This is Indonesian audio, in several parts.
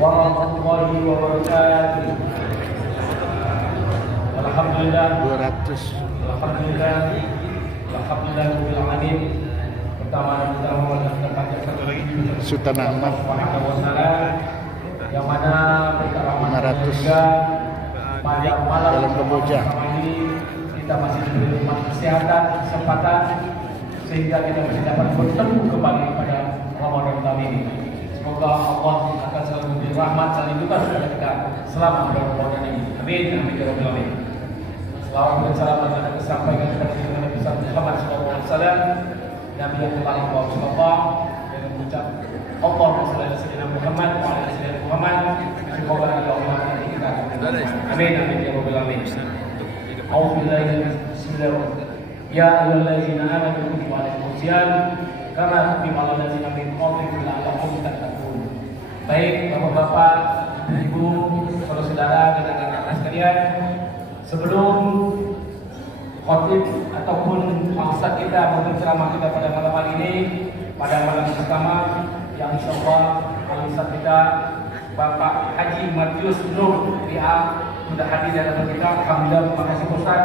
warahmatullahi wabarakatuh. Alhamdulillah 200. Alhamdulillah alamin. Pertama kita panjang satu lagi Sultan Ahmad yang mana perkara 500 pada malam dalam Kamboja ini kita masih diberi kesehatan, kesempatan sehingga kita masih dapat bertemu kembali pada Ramadan tahun ini. Semoga Allah akan selalu memberi rahmat dan lindungan kepada kita selama bulan Ramadan ini. Amin. Amin ya rabbal alamin. Selawat dan salam akan disampaikan kepada Nabi Muhammad SAW, Nabi yang telah Allah dengan mengucap Allahumma shalli ala sayyidina Muhammad wa ala sayyidina Muhammad. Semoga Allah akan kita. Amin. Amin ya rabbal alamin. Bismillahirrahmanirrahim. Ya ayyuhallazina amanu kutiba alaikumus shiyam kama kutiba alal ladzina min qablikum la'allakum tattaqun. Baik Bapak-bapak, Ibu, saudara-saudara dan anak-anak sekalian, sebelum khotib ataupun ustaz kita memberi ceramah kita pada malam hari ini, pada malam pertama yang insyaallah ustaz kita Bapak Haji Matius Nur PA sudah hadir dalam kita. Alhamdulillah, terima kasih Ustaz.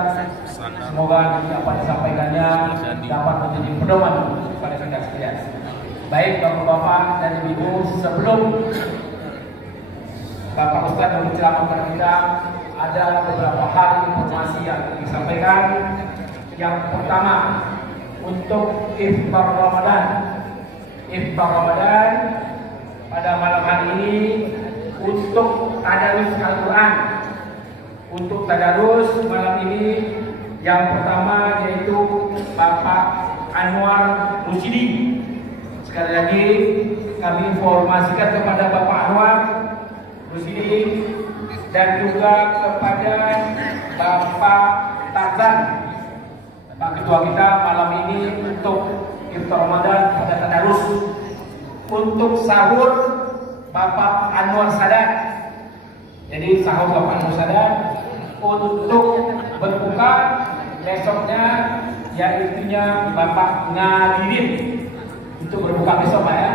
Semoga nanti apa disampaikannya dapat menjadi pedoman kepada kita sekalian. Baik Bapak-bapak dan Ibu, sebelum Bapak Ustaz memberi ceramah kepada kita, ada beberapa hal informasi yang disampaikan. Yang pertama, untuk iftar Ramadan. Iftar Ramadan pada malam hari ini untuk tadarus Al-Quran. Untuk tadarus malam ini yang pertama yaitu Bapak Anwar Rusidi. Sekali lagi kami informasikan kepada Bapak Anwar Rusidi dan juga kepada Bapak Tarzan, Pak Ketua kita malam ini untuk iftar Ramadan pada tadarus. Untuk sahur Bapak Anwar Sadat. Jadi sahur Bapak Anwar Sadat. Untuk berbuka besoknya yaitunya Bapak Ngadirin. Untuk berbuka besok Pak ya.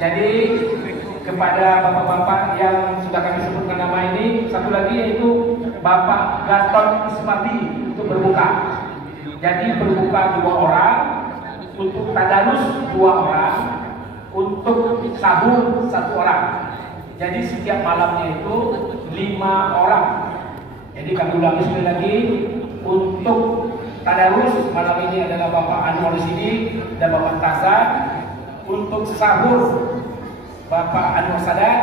Jadi kepada bapak-bapak yang sudah kami sebutkan nama ini, satu lagi yaitu Bapak Gatot Ismardi untuk berbuka. Jadi berbuka 2 orang, untuk tadarus 2 orang, untuk sahur 1 orang. Jadi setiap malamnya itu 5 orang. Jadi kami ulangi sekali lagi, untuk tadarus malam ini adalah Bapak Anwar Rusidi dan Bapak Tarzan. Untuk sahur Bapak Anwar Sadat,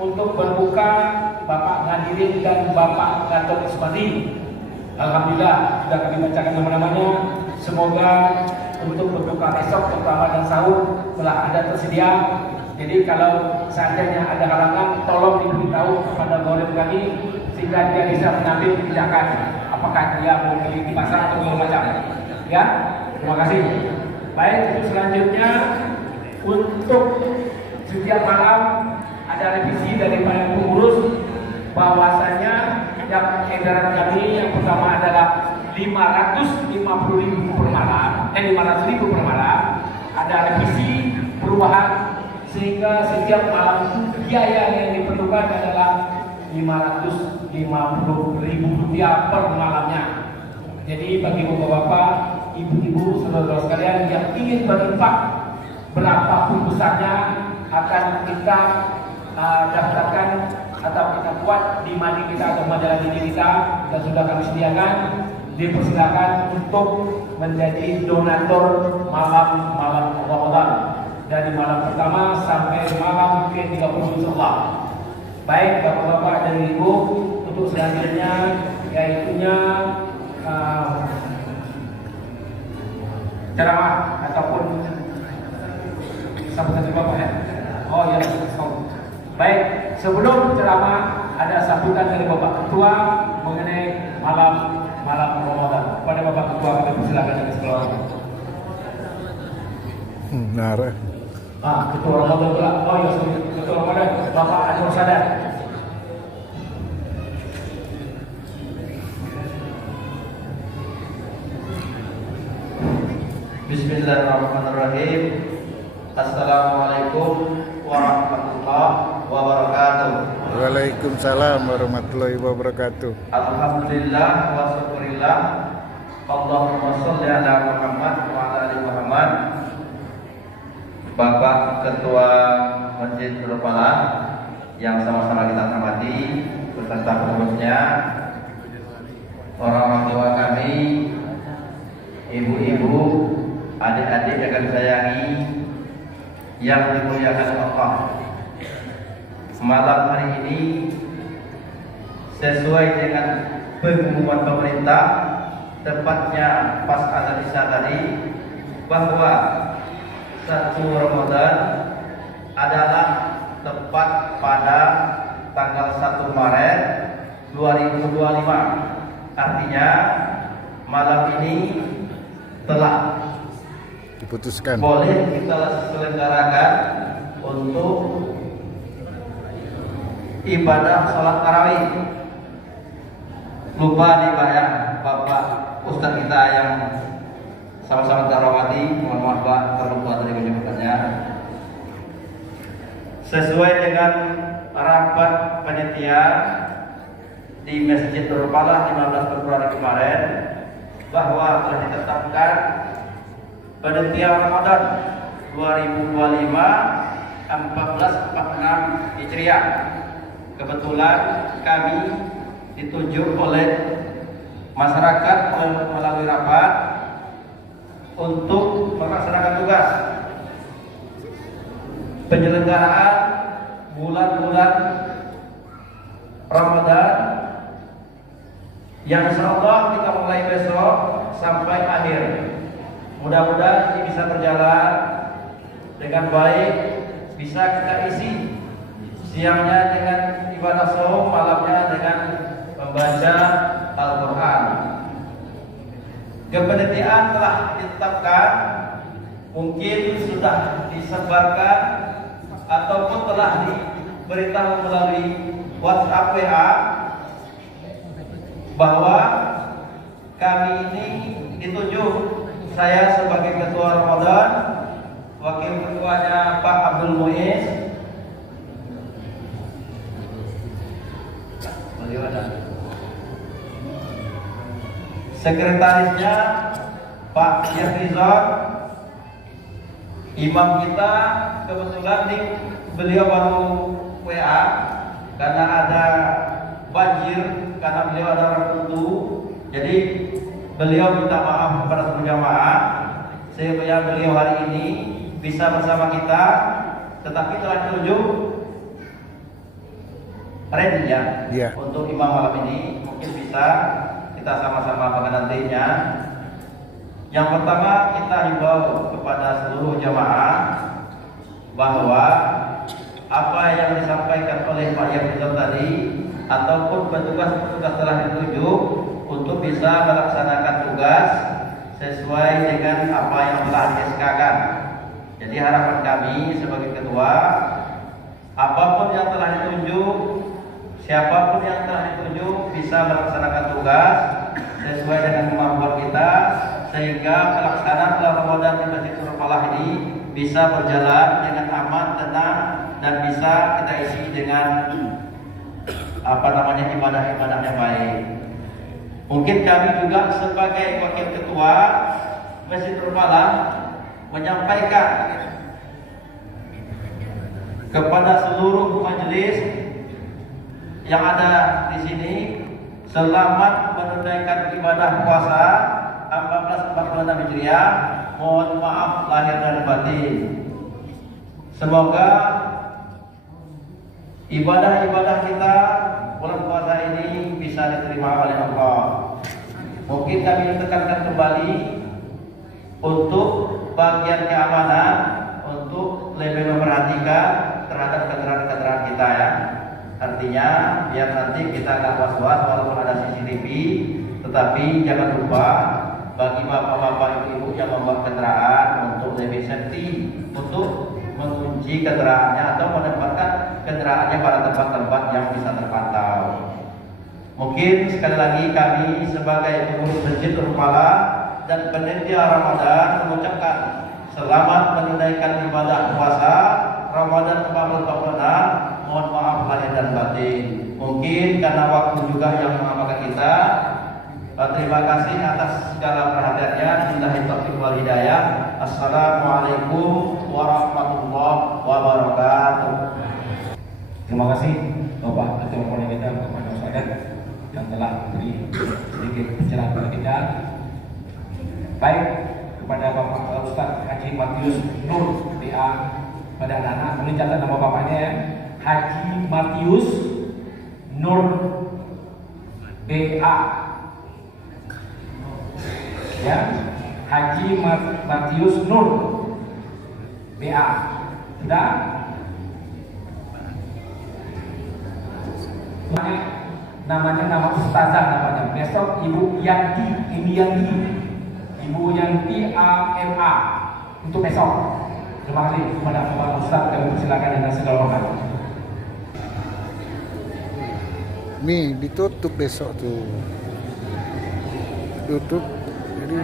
untuk berbuka Bapak Ngadirin dan Bapak Gatot Ismardi. Alhamdulillah sudah kami bacakan nama-namanya. Semoga untuk berbuka besok terutama dan sahur telah ada tersedia. Jadi kalau seandainya ada halangan, tolong diberitahu kepada guru kami sehingga dia bisa mengambil tindakan. Apakah dia mau beli di pasar atau segala macam. Ya, terima kasih. Baik, untuk selanjutnya untuk setiap malam ada revisi dari para pengurus bahwasanya yang edaran kami yang pertama adalah 550.000 per malam, 500.000 per malam. Ada revisi perubahan sehingga setiap malam biaya yang diperlukan adalah 550.000 rupiah per malamnya. Jadi bagi bapak-bapak, ibu-ibu, saudara-saudara sekalian yang ingin berinfak berapapun besarnya akan kita daftarkan atau kita buat di mandi kita atau majalah diri kita dan sudah kami sediakan. Dipersilakan untuk menjadi donatur malam-malam Ramadan dari malam pertama sampai malam ke-30 insyaallah. Baik bapak-bapak dan ibu, untuk selanjutnya yaitunya ceramah ataupun sambutan bapak ya. Oh ya, baik, sebelum ceramah ada sambutan dari Bapak Ketua mengenai malam Ramadan. Pada Bapak Ketua kami persilakan dengan sekolah. Nara. Ketua Ramadan pula. Oh ya, Ketua Ramadan Bapak Anwar Sadat. Bismillahirrahmanirrahim. Assalamualaikum warahmatullahi wabarakatuh. Waalaikumsalam warahmatullahi wabarakatuh. Alhamdulillah wa syukurillah. Allahumma sholli ala Muhammad wa ala ali Muhammad. Bapak Ketua Masjid Nurul Falah yang sama-sama kita hormati beserta pengurusnya, orang tua kami, ibu-ibu, adik-adik yang kami sayangi, yang dimuliakan Allah. Malam hari ini sesuai dengan pengumuman pemerintah, tepatnya pas azan isya tadi, bahwa 1 Ramadan adalah tepat pada tanggal 1 Maret 2025. Artinya malam ini telah Diputuskan. boleh kita selenggarakan untuk ibadah sholat tarawih. Lupa nih Pak ya, Bapak Ustadz kita yang sama-sama kita hormati, mohon maaf Pak terlupa tadi menyebutkannya. Sesuai dengan rapat panitia di Masjid Nurul Falah 15 Februari kemarin, bahwa telah ditetapkan panitia Ramadan 2025 1446 Hijriah. Kebetulan kami ditunjuk oleh masyarakat melalui rapat untuk melaksanakan tugas penyelenggaraan bulan-bulan Ramadan yang insya Allah kita mulai besok sampai akhir. Mudah-mudahan ini bisa berjalan dengan baik, bisa kita isi siangnya dengan ibadah shaum, malamnya dengan membaca Al-Quran. Kepanitiaan telah ditetapkan, mungkin sudah disebarkan ataupun telah diberitahu melalui WhatsApp WA bahwa kami ini ditunjuk, saya sebagai ketua Ramadan, wakil ketuanya Pak Abdul Muiz, sekretarisnya Pak Yafrizon, imam kita kebetulan beliau baru WA karena ada banjir, karena beliau ada orang tentu, jadi beliau minta maaf kepada seluruh jamaah sehingga beliau hari ini bisa bersama kita, tetapi telah ditunjuk ready ya untuk imam malam ini. Mungkin bisa kita sama-sama mengenantinya. Yang pertama, kita himbau kepada seluruh jamaah bahwa apa yang disampaikan oleh Pak Yafrizon tadi ataupun petugas-petugas telah ditunjuk untuk bisa melaksanakan tugas sesuai dengan apa yang telah di-SK-kan. Jadi harapan kami sebagai ketua, apapun yang telah ditunjuk, siapapun yang telah ditunjuk bisa melaksanakan tugas sesuai dengan kemampuan kita, sehingga pelaksanaan bulan Ramadan di Masjid Nurul Falah ini bisa berjalan dengan aman, tenang, dan bisa kita isi dengan ibadah-ibadah yang baik. Mungkin kami juga sebagai wakil ketua Masjid Nurul Falah menyampaikan kepada seluruh majelis yang ada di sini, selamat menunaikan ibadah puasa 1446 Hijriah. Mohon maaf lahir dan batin. Semoga ibadah-ibadah kita bulan puasa ini bisa diterima oleh Allah. Mungkin kami tekankan kembali untuk bagian keamanan, untuk lebih memperhatikan terhadap kendaraan-kendaraan kita ya. Artinya biar nanti kita nggak was-was walaupun ada CCTV, tetapi jangan lupa bagi bapak-bapak, ibu-ibu yang membawa kendaraan untuk lebih safety, untuk mengunci kendaraannya atau menempatkan kendaraannya pada tempat-tempat yang bisa terpantau. Mungkin sekali lagi kami sebagai pengurus Masjid Nurul Falah dan panitia Ramadan mengucapkan selamat menunaikan ibadah puasa Ramadan 1446. Mohon maaf lahir dan batin. batin. Mungkin karena waktu juga yang mengamalkan kita. Terima kasih atas segala perhatiannya. Billahi taufiq wal hidayah. Assalamualaikum warahmatullahi wabarakatuh. Terima kasih Bapak Ketua Pondok kita kepada Ustaz yang telah memberi sedikit pencerahan kepada kita. Baik kepada Bapak Ustaz Haji Matius Nur BA pada anak-anak, boleh catat nama bapaknya ya. Haji Matius Nur BA ya, Haji Matius Nur BA. Sudah? Namanya nama ustazah namanya. Besok Ibu Yanti, Ibu Yanti AMA untuk besok. Terima kasih kepada Bapak Ustaz, kami persilakan dengan segala hormat. Nih ditutup besok tuh. Tutup. Jadi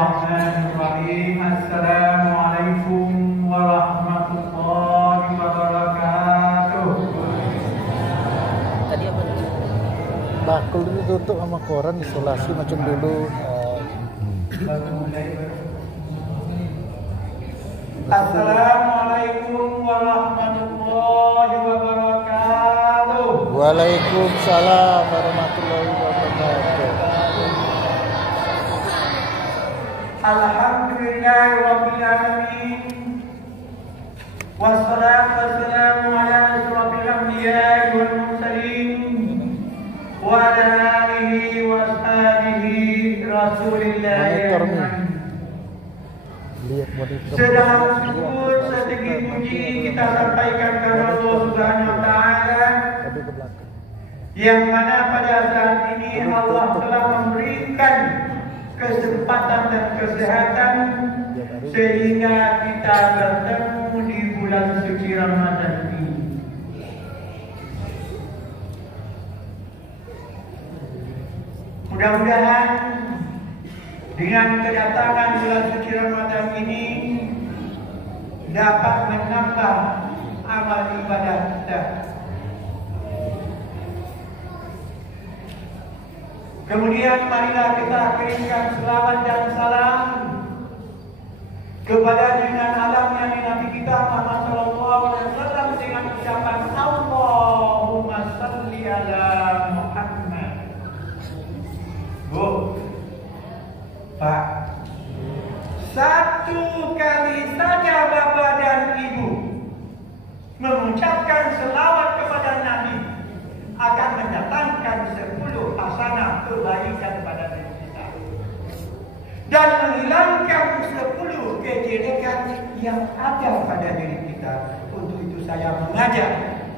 Bismillahirrahmanirrahim. Assalamualaikum warahmatullahi wabarakatuh. Tadi apa tadi? bakul ditutup sama koran, isolasi macam dulu. Assalamualaikum warahmatullahi wabarakatuh. Waalaikumsalam warahmatullahi wabarakatuh. Alhamdulillahirabbil alamin. Wassalatu wassalamu ala asyrafil anbiya'i wal mursalin wa ala alihi wa ashabihi Rasulillah. Lihat monitor. Sedang syukur setinggi puji kita sampaikan kepada Allah Subhanahu wa taala, Tapi ke belakang. yang mana pada saat ini Allah telah memberikan kesempatan dan kesehatan sehingga kita bertemu di bulan suci Ramadan ini. Mudah-mudahan dengan kedatangan bulan suci Ramadan ini dapat menambah amal ibadah kita. Kemudian marilah kita kirimkan selawat dan salam kepada junjungan alamnya Nabi kita Muhammad sallallahu alaihi wasallam dengan ucapan Allahumma shalli ala Muhammad. Bu, Pak, satu kali saja Bapak dan Ibu mengucapkan selawat kepada Nabi akan mendatangkan 10 hasanah kebaikan pada diri kita dan menghilangkan 10 kejelekan yang ada pada diri kita. Untuk itu saya mengajak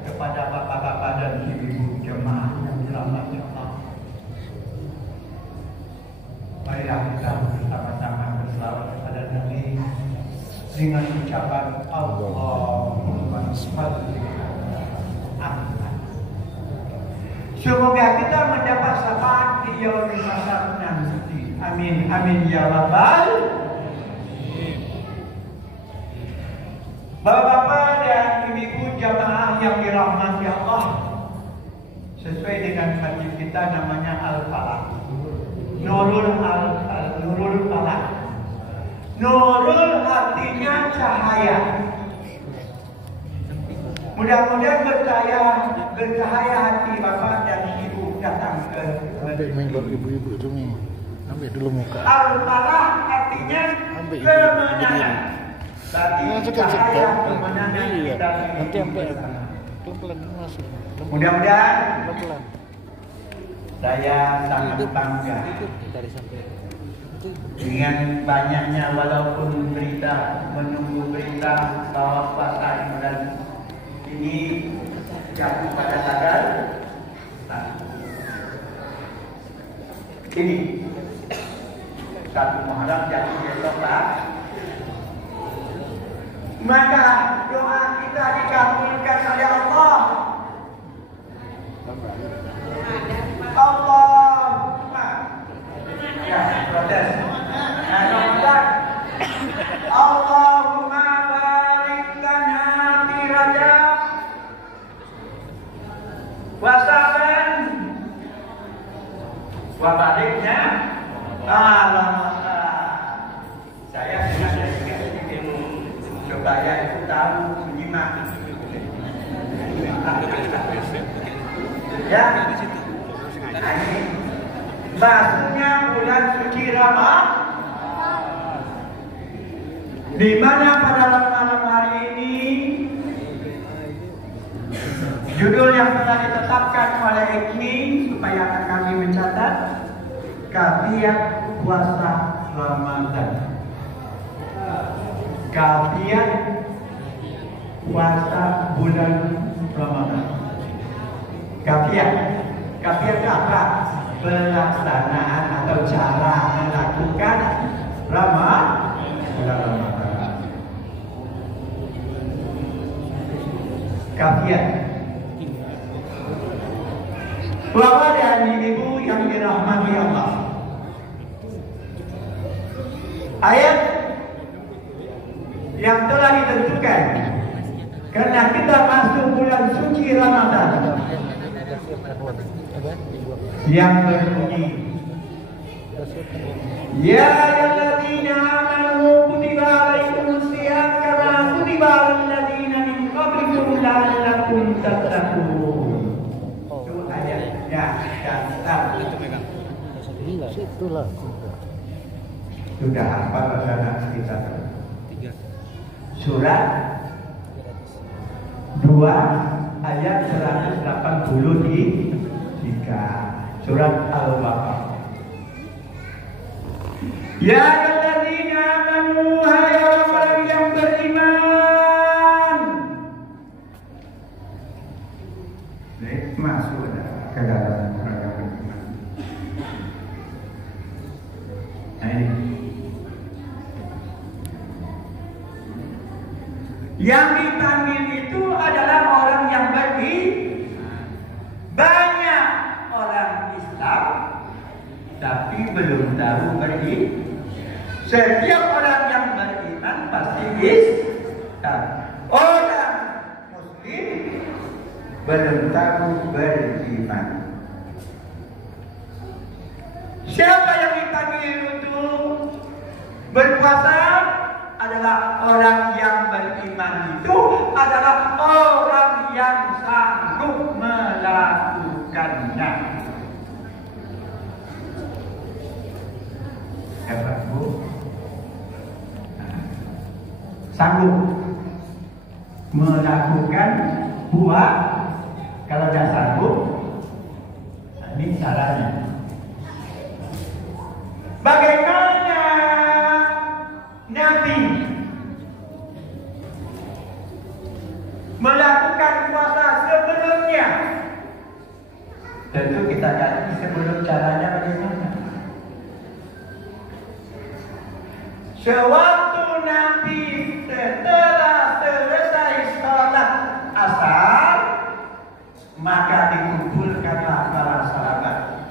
kepada bapak-bapak dan ibu-ibu jemaah yang dirahmati Allah, marilah kita bersama-sama berselawat kepada Nabi dengan ucapan Allahumma shalli ala Muhammad. Semoga kita mendapat syafaat di yaumil mahsyar nanti. Amin amin ya rabbal alamin. Bapak-bapak dan ibu-ibu jamaah yang dirahmati Allah, sesuai dengan masjid kita namanya Al-Falah. Nurul Falah. Nurul artinya cahaya. Mudah-mudahan bercahaya hati bapak dan ibu datang ke Ambil menglor ibu-ibu itu nih. Ambil dulu muka. Al-Falah artinya kemenangan. Berarti cahaya kemenangan Iya. kita Nanti ambil bersama. pelan-pelan masuk. Mudah-mudahan Pelan-pelan. saya sangat bangga Dari sampai dengan banyaknya walaupun berita menunggu berita bahwa puasa Ramadan ini jatuh pada tanggal 1. Ini 1 Muharram jadi besok lah. Maka doa kita dikabulkan oleh Allah. Allahumma ya protes. Ramadan. Allahumma barik lana fi Rajab wa Sa'ban wa baliknya saya ingin supaya itu tahu menyimak ya. Ini maksudnya bulan suci Ramadan, di mana pada malam hari ini judul yang telah ditetapkan oleh Eki supaya kami mencatat kafiat puasa Ramadan. Kafiat puasa bulan Ramadan. Kafiat itu apa? Pelaksanaan atau cara melakukan bulan Ramadan. Kafiat. Bapak dan Ibu yang dirahmati Allah. Ayat yang telah ditentukan karena kita masuk bulan suci Ramadan yang berbunyi, ya ayyuhalladzina amanu kutiba alaikumus shiyam kama kutiba alal ladzina min qablikum la'allakum tattaqun. Itu ayatnya dan Itulah. sudah apa anak kita? Surat 2 ayat 183. Surat Al-Baqarah. Ya ayyuhalladzina amanu, hai orang yang beriman. Masuk ke dalam orang yang beriman. Nah ini. Yang dipanggil itu adalah orang yang beriman. Banyak orang Islam tapi belum tahu beriman. Setiap orang yang beriman pasti Islam. Orang Muslim belum tahu beriman. Siapa yang dipanggil untuk berpuasa? Adalah orang yang beriman itu adalah orang yang sanggup melakukannya. Hebat Bu. Sanggup melakukan buat. Kalau tidak sanggup, ini caranya. Bagaimana Nabi melakukan puasa sebelumnya? Tentu kita cari sebelum caranya bagaimana. Sewaktu Nabi setelah selesai sholat asar, maka dikumpulkanlah para sahabat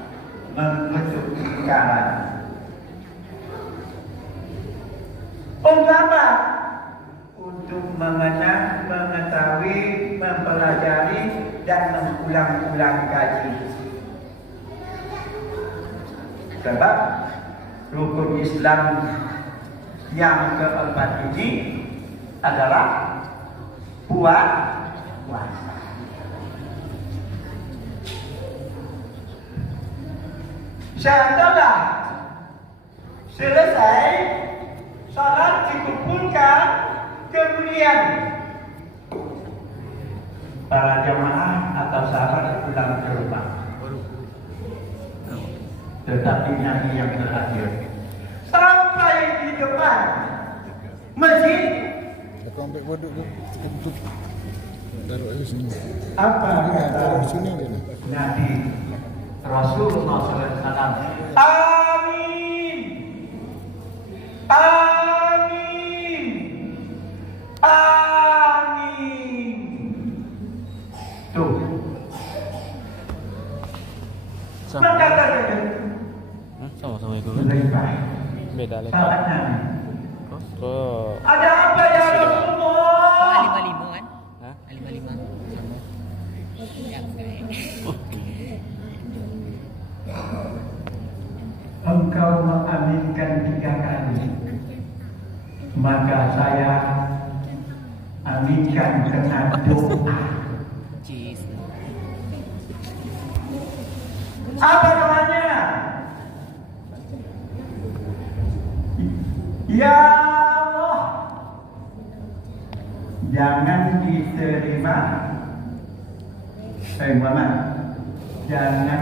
membentuk lingkaran. Untuk apa? Untuk mengenang, mengetahui, mempelajari dan mengulang-ulang kaji. Sebab rukun Islam yang keempat ini adalah puasa. Setelah selesai salat dikumpulkan, kemudian para jamaah atau sahabat pulang ke rumah. Tetapi Nabi yang terakhir sampai di depan masjid. Aku ambil waduk tu. Taruh di sini. Apa kata di sini dia. Nabi? Rasulullah SAW. Amin. Amin. Amin. Tuh. Maka kata Sama-sama itu kan? Hudzaifah, Beda lagi. sahabat Nabi. Oh. Ada apa ya Rasulullah? 55 kan? Hah? 55 sama. Ya enggak. Engkau mengaminkan 3 kali, maka saya aminkan dengan doa. Cheese. Apa doanya? Ya Allah, jangan diterima. Muhammad, jangan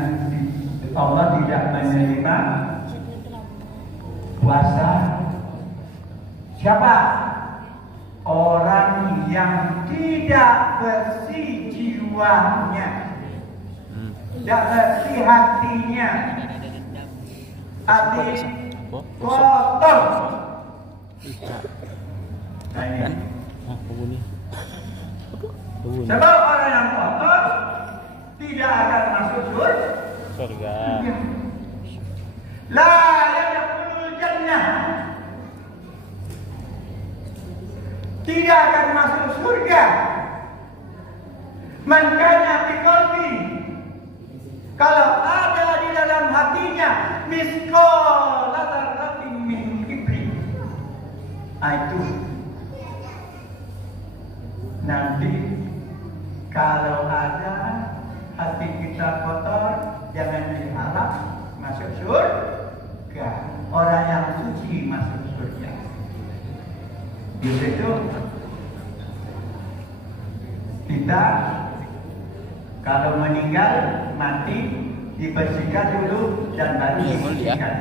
Allah tidak menerima puasa siapa? Orang yang tidak bersih jiwanya, tidak bersih hatinya, hati kotor. Nah ini. Bunyi. Bunyi. Sebab orang yang kotor tidak akan masuk Surga. La yadkhulul jannah, tidak akan masuk surga. Man kana fi qalbi, kalau ada di dalam hatinya misqal dzarratin min kibri, itu nanti kalau ada hati kita kotor, jangan diharap masuk surga. Orang yang suci masuk surga. Begitu kita kalau meninggal mati dibersihkan dulu dan baru disucikan.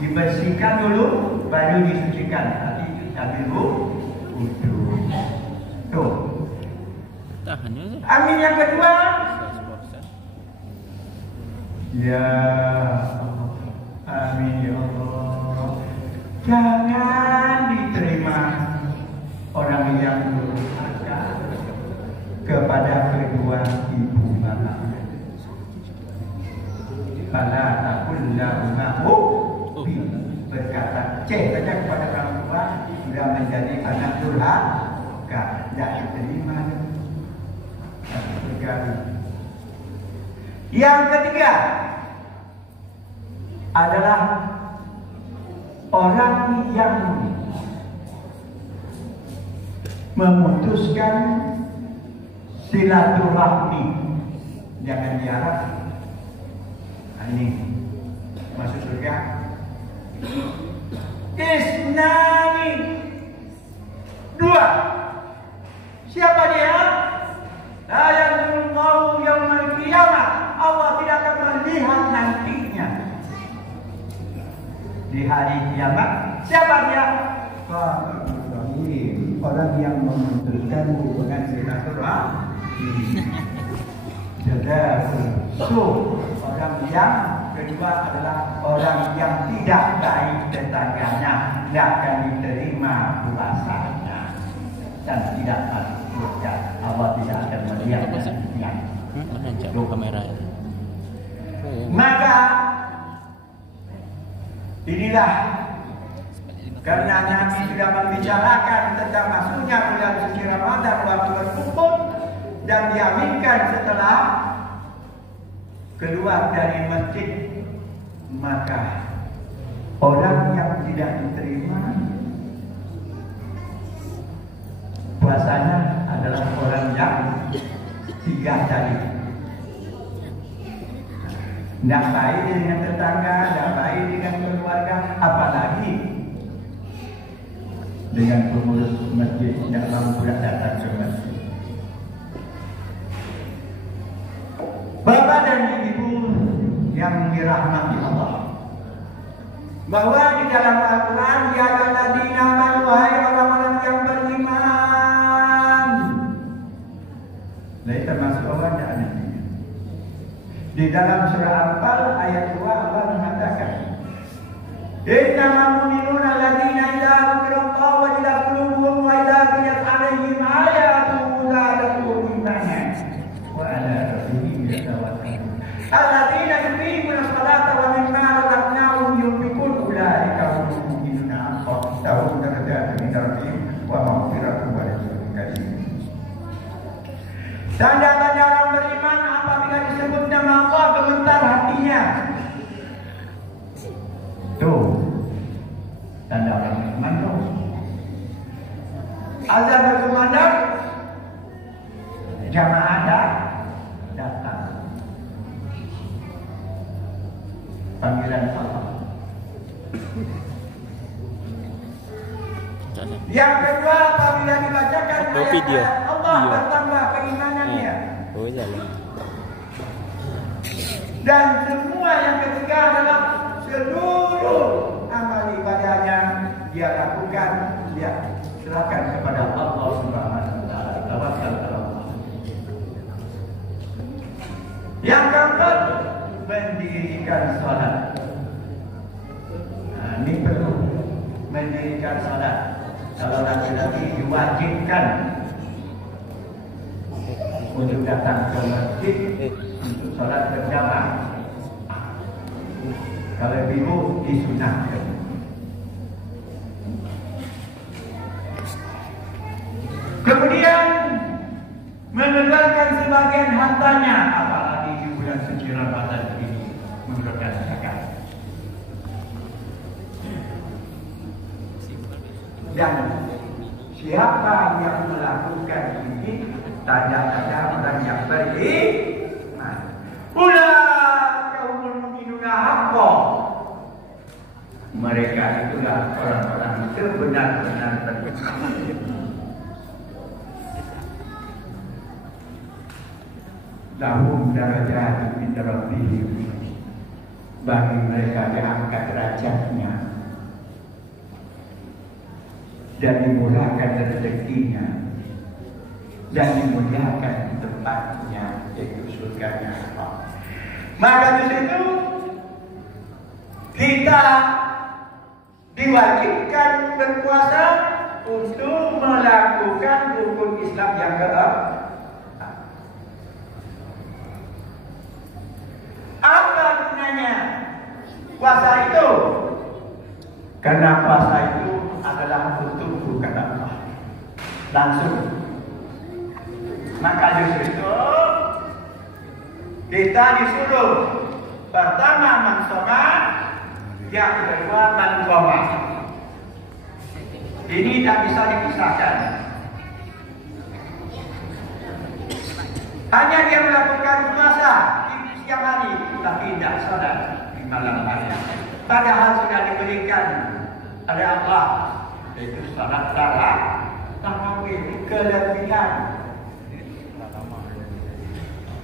Dibersihkan dulu baru disucikan. Nanti sambil wudu. Tuh. Amin yang kedua. Ya amin ya Allah. Jangan diterima orang yang durhaka kepada kedua ibu bapaknya. Fala taqul lahuma berkata C saja kepada orang tua sudah menjadi anak durhaka, tidak diterima. Yang ketiga adalah orang yang memutuskan silaturahmi, jangan diharap ini masuk surga. Isnani, 2. Siapa dia? La yanzurullahu yaumal qiyamah, Allah tidak akan melihat nantinya di hari kiamat. Siapa dia? Orang yang memutuskan hubungan silaturahmi. Orang yang kedua adalah orang yang tidak baik tetangganya, tidak akan diterima puasanya dan tidak masuk surga. Allah tidak akan melihat nantinya. Mana jauh kamera ini? Maka inilah karena Nabi sudah membicarakan tentang masuknya bulan suci Ramadan waktu berkumpul dan diaminkan setelah keluar dari masjid, maka orang yang tidak diterima puasanya adalah orang yang 3 kali. Tidak baik dengan tetangga, tidak baik dengan keluarga, apalagi dengan pengurus masjid tidak mampu datang ke masjid. Bapak dan Ibu yang dirahmati Allah, bahwa di dalam Al-Quran ya alladzina amanu, wahai orang-orang yang beriman. Nah, termasuk orang yang ada. Di dalam surah Al-Anfal ayat 2 Allah mengatakan, "Innamal mu'minuna alladziina idza dzukirallahu wajilat qulubuhum wa idza tuliyat 'alaihim ayatuhu zadatuhum iimanan wa 'ala rabbihim yatawakkalun. Alladziina yuqiimuna as-salata wa mimma razaqnahum yunfiqun ulaika humul mu'minuna haqqan lahum darajatun 'inda rabbihim wa maghfiratun wa rizqun karim." Tanda-tanda orang beriman apabila disebut nama Allah gemetar hatinya. Tuh, tanda orang beriman tuh. Azan berkumandang, jamaah datang. Panggilan Allah. Yang kedua, apabila dibacakan ayat Allah bertambah keimanannya. Oh jalan. Dan semua yang ketiga adalah seluruh amal ibadahnya dia lakukan, dia serahkan kepada Allah Subhanahu wa taala, tawakal kepada Allah. Yang keempat, mendirikan salat. Nah, ini perlu mendirikan salat. Kalau laki-laki diwajibkan untuk datang ke masjid untuk sholat berjamaah. Kalau ibu disunahkan. Kemudian mengeluarkan sebagian hartanya, apalagi di bulan suci Ramadan ini, mengeluarkan zakat. Dan siapa yang melakukan ini tanda-tanda orang yang beriman. Ulaika humul mu'minuna haqqan. Mereka itulah orang-orang sebenar-benar beriman. Lahum darajatun 'inda rabbihim. Bagi mereka diangkat derajatnya dan dimulakan rezekinya dan dimuliakan tempatnya, yaitu surganya Allah. Maka di situ kita diwajibkan berpuasa untuk melakukan rukun Islam yang keempat. Apa gunanya puasa itu? Karena puasa itu adalah untuk bukan Allah langsung. Maka justru itu kita disuruh pertama mansoma, yang kedua manqoma. Ini tidak bisa dipisahkan. Hanya dia melakukan puasa di siang hari, tapi tidak salat di malam hari. Padahal sudah diberikan oleh Allah, yaitu salat tarawih kelebihan.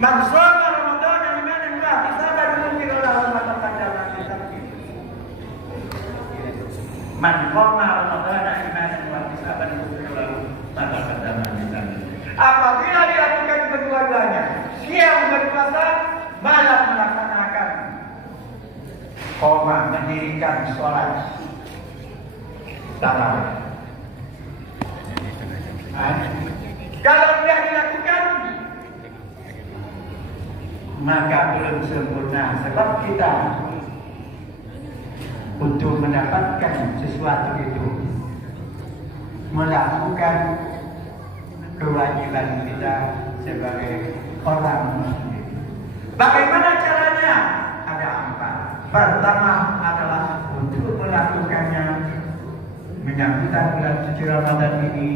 Man shoma Ramadan imanan wa ihtisaban ghufira lahu ma taqaddama min dhanbihi. Man qama Ramadan imanan wa ihtisaban ghufira lahu ma taqaddama min dhanbihi. Apabila dilakukan kedua-duanya, siang berpuasa, malam melaksanakan qoma, mendirikan sholat tarawih. Kalau tidak dilakukan, maka belum sempurna. Sebab kita untuk mendapatkan sesuatu itu melakukan kewajiban kita sebagai orang muslim. Bagaimana caranya? Ada 4. Pertama adalah untuk melakukannya menyambutkan bulan suci Ramadan ini.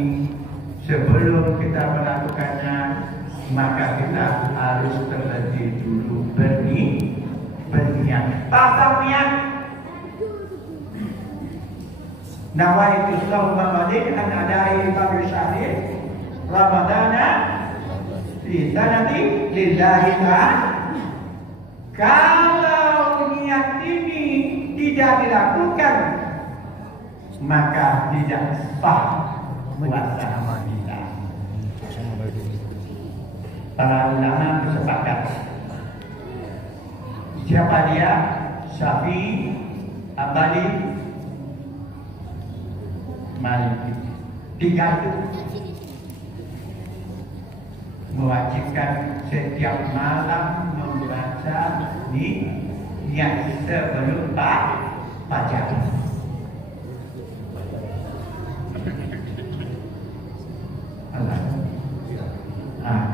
Sebelum kita melakukannya, maka kita harus terlebih dulu berniat. Pasang niat. Nawaitu shauma wadin an adai fardhu syahri Ramadana fi sanati lillahi ta'ala. Kalau niat ini tidak dilakukan, maka tidak sah puasa kita. Para ulama bersepakat Siapa dia? Syafi'i, Hambali, Maliki. Tiga itu mewajibkan setiap malam membaca niat sebelum fajar.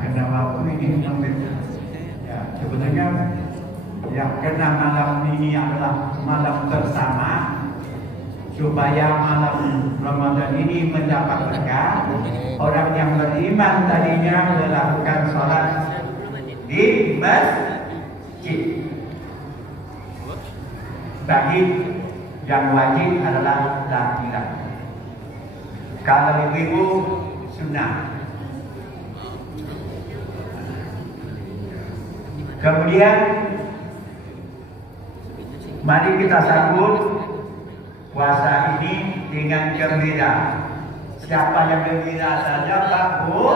Kena waktu ini ya, sebenarnya yang kena malam ini adalah malam bersama supaya malam Ramadan ini mendapat berkah. Orang yang beriman tadinya melakukan sholat di masjid. Bagi yang wajib adalah laki-laki. Kalau ibu-ibu sunnah. Kemudian mari kita sambut puasa ini dengan gembira. Siapa yang gembira saja Pak Bu,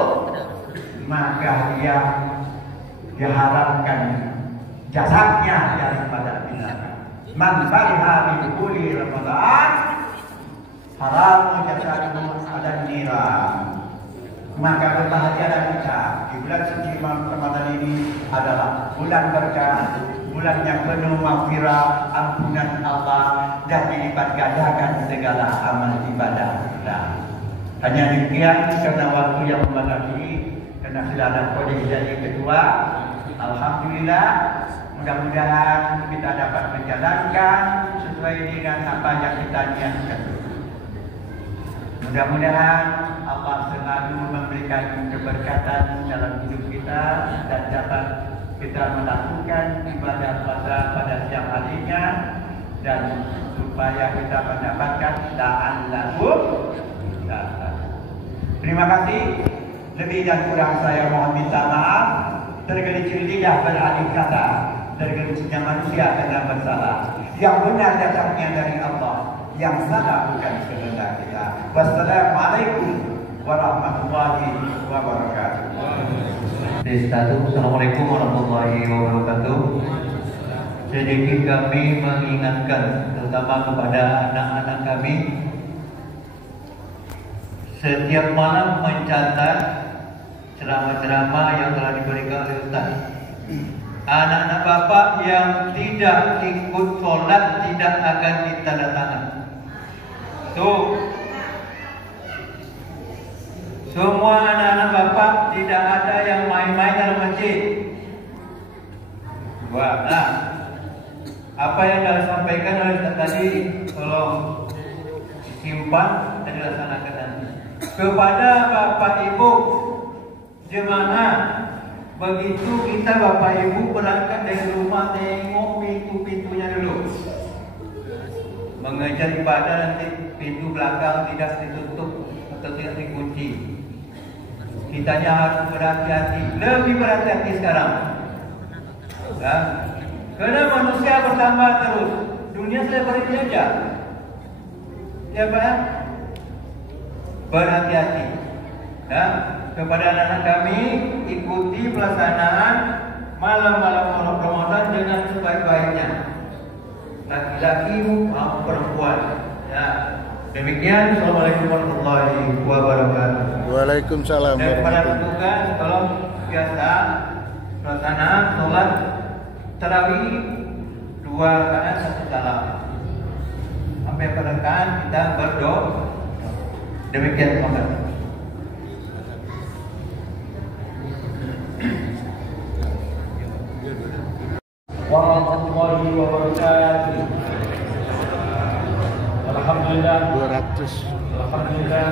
maka dia diharapkan jasadnya daripada binatang. Man fariha bi dukhuli Ramadan haramu jasaduhu ala niran. Maka berbahagialah kita di bulan suci Ramadan ini adalah bulan berkah, bulan yang penuh maghfirah, ampunan Allah, dan dilipat gandakan segala amal ibadah kita. Hanya demikian karena waktu yang membatasi, karena sudah ada kode jadi ketua. Alhamdulillah, mudah-mudahan kita dapat menjalankan sesuai dengan apa yang kita niatkan. Mudah-mudahan Allah selalu memberikan keberkatan dalam hidup kita dan dapat kita melakukan ibadah puasa pada siang harinya dan supaya kita mendapatkan la'allakum tattaqun. Terima kasih. Lebih dan kurang saya mohon minta maaf. Tergelincir lidah beralih kata, tergelincirnya manusia kena bersalah. Yang benar datangnya dari Allah, yang salah bukan kehendak kita. Wassalamualaikum warahmatullahi wabarakatuh. Assalamualaikum warahmatullahi wabarakatuh. Sedikit kami mengingatkan terutama kepada anak-anak kami, setiap malam mencatat ceramah-ceramah yang telah diberikan oleh Ustaz. Anak-anak bapak yang tidak ikut sholat tidak akan ditandatangani. Tuh, semua anak-anak bapak tidak ada yang main-main dalam masjid. Dua. Nah, apa yang telah disampaikan oleh Ustaz tadi tolong simpan dan dilaksanakan nanti. Kepada bapak ibu jemaah, begitu kita bapak ibu berangkat dari rumah, tengok pintu-pintunya dulu. Mengejar ibadah nanti pintu belakang tidak ditutup atau tidak dikunci. Kitanya harus berhati-hati, lebih berhati-hati sekarang. Ya. Karena manusia bertambah terus, dunia seperti ini aja. Ya Pak, berhati-hati. Ya. Kepada anak-anak kami, ikuti pelaksanaan malam-malam Ramadan dengan sebaik-baiknya. Laki-laki maupun perempuan. Ya. Demikian. Assalamualaikum warahmatullahi wabarakatuh. Waalaikumsalam. Dan kepada petugas, tolong biasa pelaksanaan sholat tarawih 2 rakaat 1 salam. Sampai pertengahan kita berdoa. Demikian terima kasih. Warahmatullahi wabarakatuh. Alhamdulillah. 200. Alhamdulillah.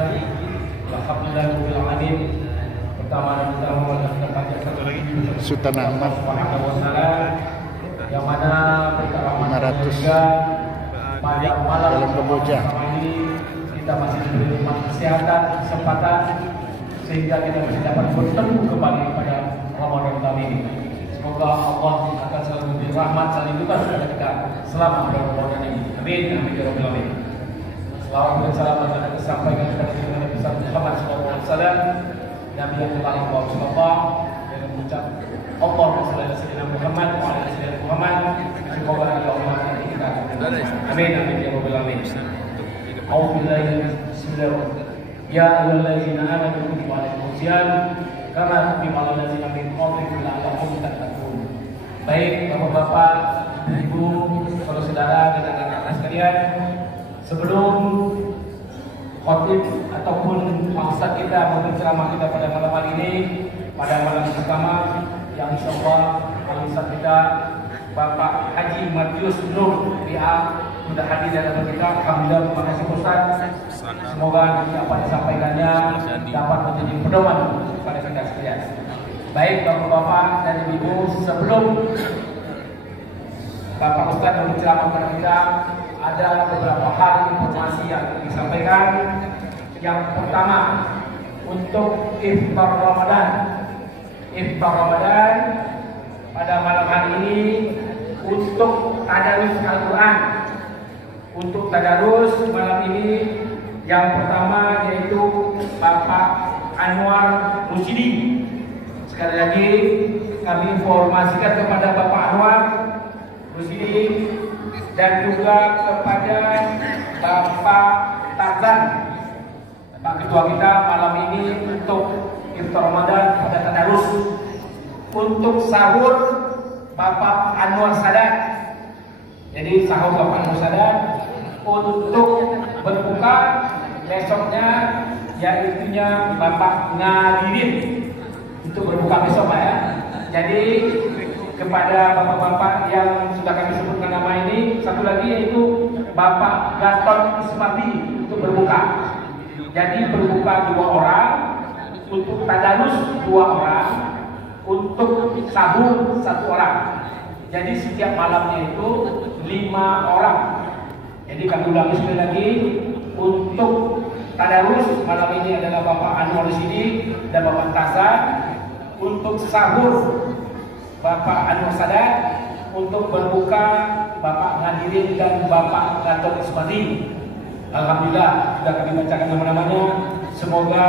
Alhamdulillah rabbil alamin. Pertama kita mengucapkan terima Sultan Ahmad Subhanahu wa taala yang mana perkara 500 pada malam dalam Kamboja. Ini kita masih diberi nikmat kesehatan, kesempatan sehingga kita masih dapat bertemu kembali pada Ramadan tahun ini. Semoga Allah akan selalu memberi rahmat dan lindungan kepada kita selama bulan Ramadan ini. Amin. Amin ya rabbal alamin. Salawat dan salam akan disampaikan kepada Nabi besar Muhammad SAW, Nabi yang paling bawah sallallahu dan mengucap Allahumma shalli ala sayyidina Muhammad wa ala ali sayyidina Muhammad. Semoga Allah memberkati kita. Amin amin ya rabbal alamin. Bismillahirrahmanirrahim. Ya ayyuhallazina amanu kutiba alaikumus shiyam kama kutiba alal ladzina min qablikum la'allakum tattaqun. Baik Bapak-bapak, Ibu, saudara-saudara dan anak-anak sekalian, sebelum khotib ataupun maksud kita memberi ceramah kita pada malam hari ini, pada malam pertama yang insyaallah maksud kita Bapak Haji Matius Nur Ria sudah hadir dalam kita. Alhamdulillah, terima kasih Ustaz. Semoga apa disampaikannya dapat menjadi pedoman kepada kita sekalian. Baik Bapak-bapak dan Ibu, sebelum Bapak Ustaz memberi ceramah kepada kita, ada beberapa hal informasi yang disampaikan. Yang pertama, untuk iftar Ramadan. Iftar Ramadan pada malam hari ini untuk tadarus Al-Quran. Untuk tadarus malam ini yang pertama yaitu Bapak Anwar Rusidi. Sekali lagi kami informasikan kepada Bapak Anwar Rusidi dan juga kepada Bapak Tarzan, Pak Ketua kita malam ini untuk iftar Ramadan pada tadarus. Untuk sahur Bapak Anwar Sadat. Jadi sahur Bapak Anwar Sadat. Untuk berbuka besoknya yaitunya Bapak Ngadirin untuk berbuka besok Pak ya. Jadi kepada bapak-bapak yang sudah kami sebutkan nama ini, satu lagi yaitu Bapak Gatot Ismati untuk berbuka. Jadi berbuka 2 orang, untuk tadarus 2 orang, untuk sahur 1 orang. Jadi setiap malamnya itu 5 orang. Jadi kami ulangi sekali lagi, untuk tadarus malam ini adalah Bapak Anwar Rusidi dan Bapak Tarzan. Untuk sahur Bapak Anwar Sadat, untuk berbuka Bapak Ngadirin dan Bapak Gatot Ismati. Alhamdulillah sudah kami bacakan nama-namanya. Semoga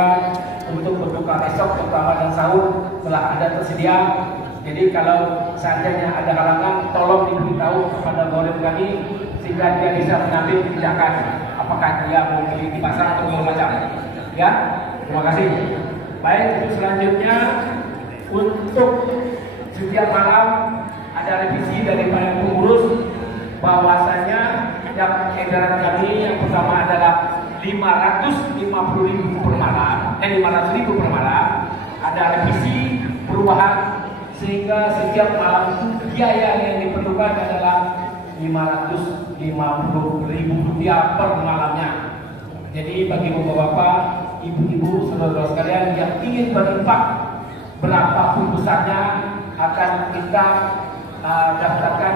untuk berbuka besok terutama dan sahur telah ada tersedia. Jadi kalau seandainya ada halangan, tolong diberitahu kepada gharim kami sehingga dia bisa mengambil tindakan apakah dia mau beli di pasar atau segala macam. Ya, terima kasih. Baik, itu selanjutnya untuk setiap malam ada revisi dari para pengurus bahwasanya yang edaran kami yang pertama adalah 550.000 per malam, 500.000 per malam. Ada revisi perubahan sehingga setiap malam biaya yang diperlukan adalah 550.000 rupiah per malamnya. Jadi bagi bapak-bapak, ibu-ibu, saudara-saudara sekalian yang ingin berinfak berapapun besarnya akan kita daftarkan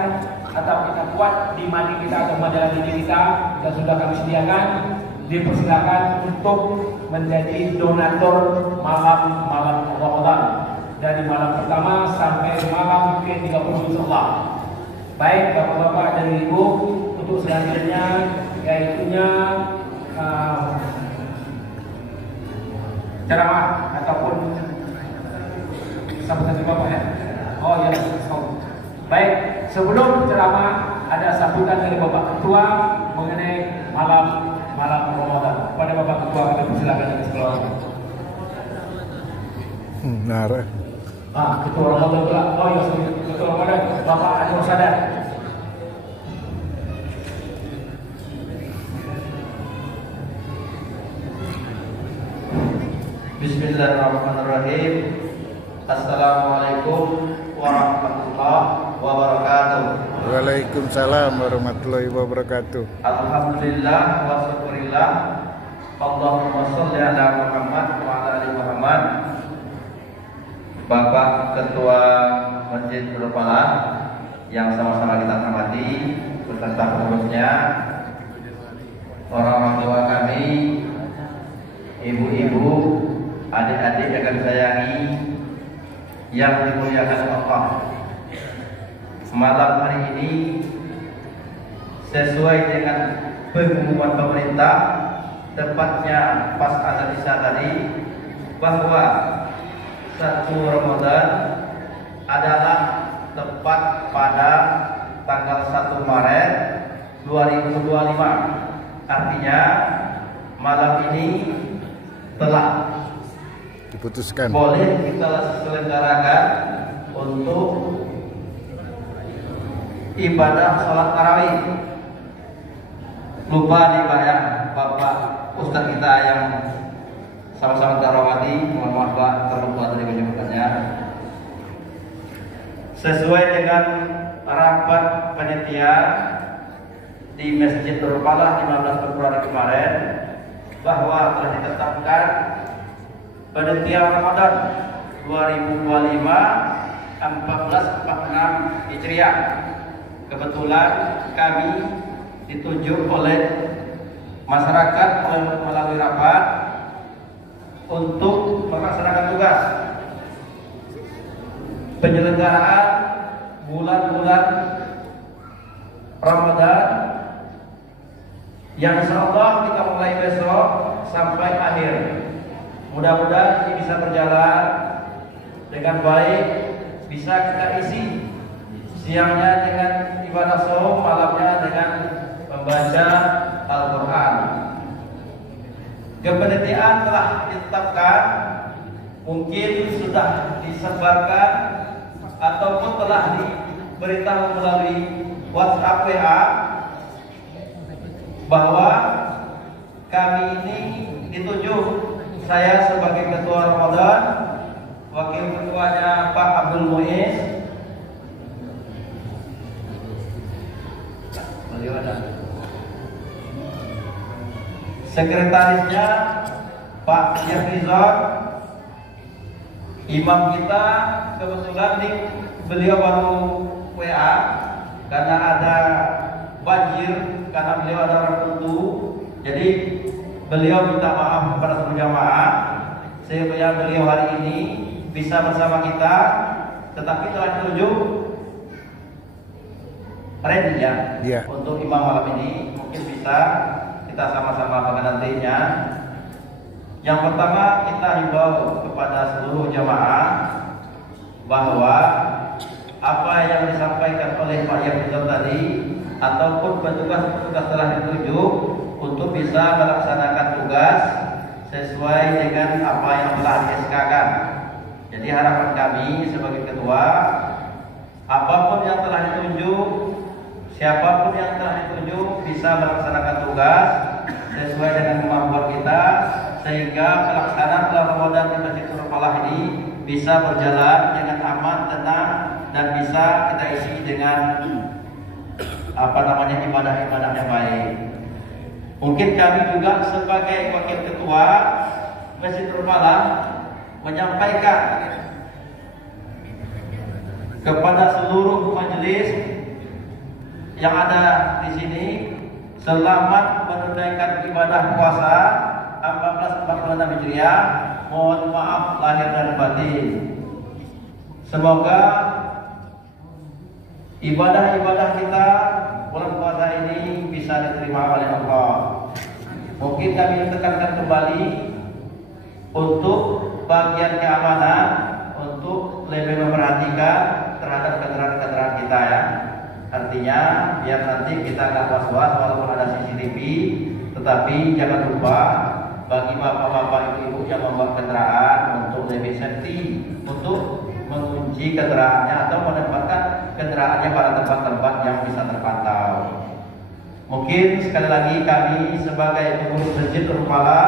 atau kita buat di mandi kita atau majalah diri kita dan sudah kami sediakan. Dipersilakan untuk menjadi donatur malam-malam Ramadan dari malam pertama sampai malam ke-30 insyaallah. Baik bapak-bapak dan ibu, untuk selanjutnya yaitunya ceramah ataupun sambutan dari bapak ya. Oh ya, baik, sebelum ceramah ada sambutan dari Bapak Ketua mengenai malam Ramadan. Pada Bapak Ketua kami persilakan dengan segala Nara. Ketua Ramadan pula. Oh ya, Ketua Ramadan Bapak Anwar Sadat. Bismillahirrahmanirrahim. Assalamualaikum warahmatullahi wabarakatuh. Waalaikumsalam warahmatullahi wabarakatuh. Alhamdulillah wa syukurillah. Allahumma sholli ala Muhammad wa ala ali Muhammad. Bapak Ketua Masjid Nurul Falah yang sama-sama kita hormati beserta pengurusnya, orang tua kami, ibu-ibu, adik-adik yang kami sayangi, yang dimuliakan Allah. Malam hari ini sesuai dengan pengumuman pemerintah, tepatnya pas azan isya tadi, bahwa 1 Ramadan adalah 8 tepat pada tanggal 1 Maret 2025. Artinya malam ini telah diputuskan boleh kita selenggarakan untuk ibadah sholat tarawih. Lupa nih Pak ya, Bapak Ustadz kita yang sama-sama kita hormati, mohon maaf Pak terlupa dari menyebutkannya. Sesuai dengan rapat panitia di Masjid Nurul Falah 15 Februari kemarin, bahwa telah ditetapkan panitia Ramadan 2025 1446 Hijriah. Kebetulan kami ditunjuk oleh masyarakat melalui rapat untuk melaksanakan tugas penyelenggaraan bulan-bulan Ramadan yang insya Allah kita mulai besok sampai akhir. Mudah-mudahan ini bisa berjalan dengan baik, bisa kita isi siangnya dengan ibadah shaum, malamnya dengan membaca Al-Quran. Kepanitiaan telah ditetapkan, mungkin sudah disebarkan ataupun telah diberitahu melalui WhatsApp WA bahwa kami ini ditunjuk, saya sebagai ketua Ramadan, wakil ketuanya Pak Abdul Muiz, beliau ada, sekretarisnya Pak Yafrizon, imam kita kebetulan beliau baru WA karena ada banjir, karena beliau ada orang tentu, jadi beliau minta maaf kepada seluruh jamaah sehingga beliau hari ini bisa bersama kita, tetapi telah ditunjuk ready ya untuk imam malam ini. Mungkin bisa kita sama-sama menantinya. Yang pertama, kita himbau kepada seluruh jamaah bahwa apa yang disampaikan oleh Pak Yafrizon tadi ataupun petugas-petugas telah ditunjuk untuk bisa melaksanakan tugas sesuai dengan apa yang telah di-SK-kan. Jadi harapan kami sebagai ketua, apapun yang telah ditunjuk, siapapun yang telah ditunjuk bisa melaksanakan tugas sesuai dengan kemampuan kita, sehingga pelaksanaan bulan Ramadan di Masjid Nurul Falah ini bisa berjalan dengan aman, tenang, dan bisa kita isi dengan ibadah-ibadah yang baik. Mungkin kami juga sebagai wakil ketua Masjid Nurul Falah menyampaikan kepada seluruh majelis yang ada di sini, selamat menunaikan ibadah puasa 1446 Hijriah. Mohon maaf lahir dan batin. Semoga ibadah-ibadah kita bulan puasa ini bisa diterima oleh Allah. Mungkin kami tekankan kembali untuk bagian keamanan, untuk lebih memperhatikan terhadap kendaraan-kendaraan kita ya. Artinya biar nanti kita nggak was-was walaupun ada CCTV, tetapi jangan lupa bagi bapak-bapak, ibu-ibu yang membawa kendaraan untuk lebih safety, untuk mengunci kendaraannya atau menempatkan kendaraannya pada tempat-tempat yang bisa terpantau. Mungkin sekali lagi kami sebagai pengurus Masjid Nurul Falah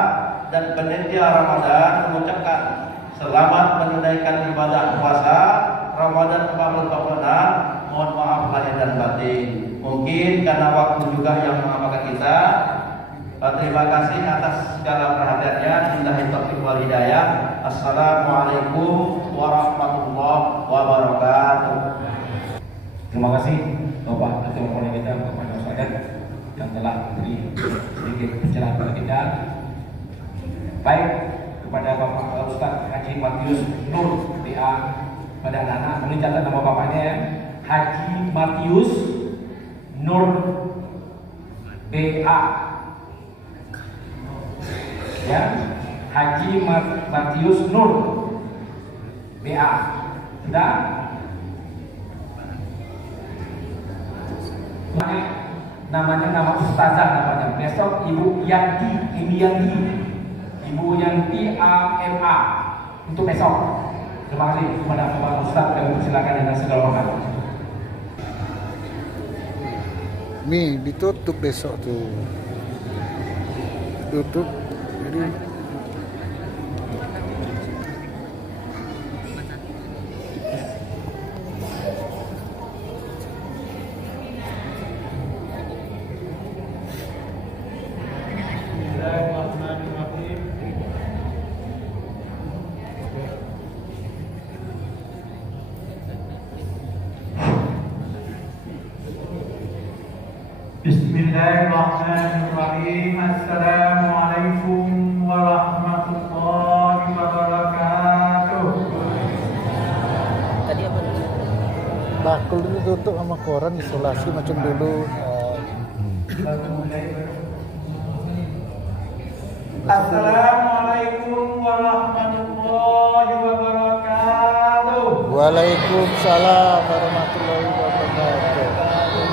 dan panitia Ramadan mengucapkan selamat menunaikan ibadah puasa Ramadan 1446. Mohon maaf lahir dan batin. Mungkin karena waktu juga yang mengamalkan kita. Terima kasih atas segala perhatiannya. Billahi taufiq wal hidayah. Assalamualaikum warahmatullahi wabarakatuh. Terima kasih Bapak Ketua Panitia kepada Ustaz yang telah memberi sedikit pencerahan kepada kita. Baik, kepada Bapak Ustaz Haji Matius Nur BA, pada anak-anak boleh catat nama bapaknya ya, Haji Matius Nur BA ya, Haji Matius Nur BA. Sudah? Namanya nama ustazah namanya. Besok Ibu Yanti, Ibu Yanti AMA untuk besok. Terima kasih kepada Bapak Ustaz dan silakan dengan segala hormat. Mi ditutup besok tuh. Tutup. Jadi Bismillahirrahmanirrahim. Assalamualaikum warahmatullahi wabarakatuh. Tadi apa? bakul ini tutup sama koran, isolasi macam dulu. Assalamualaikum warahmatullahi wabarakatuh. Waalaikumsalam warahmatullahi wabarakatuh.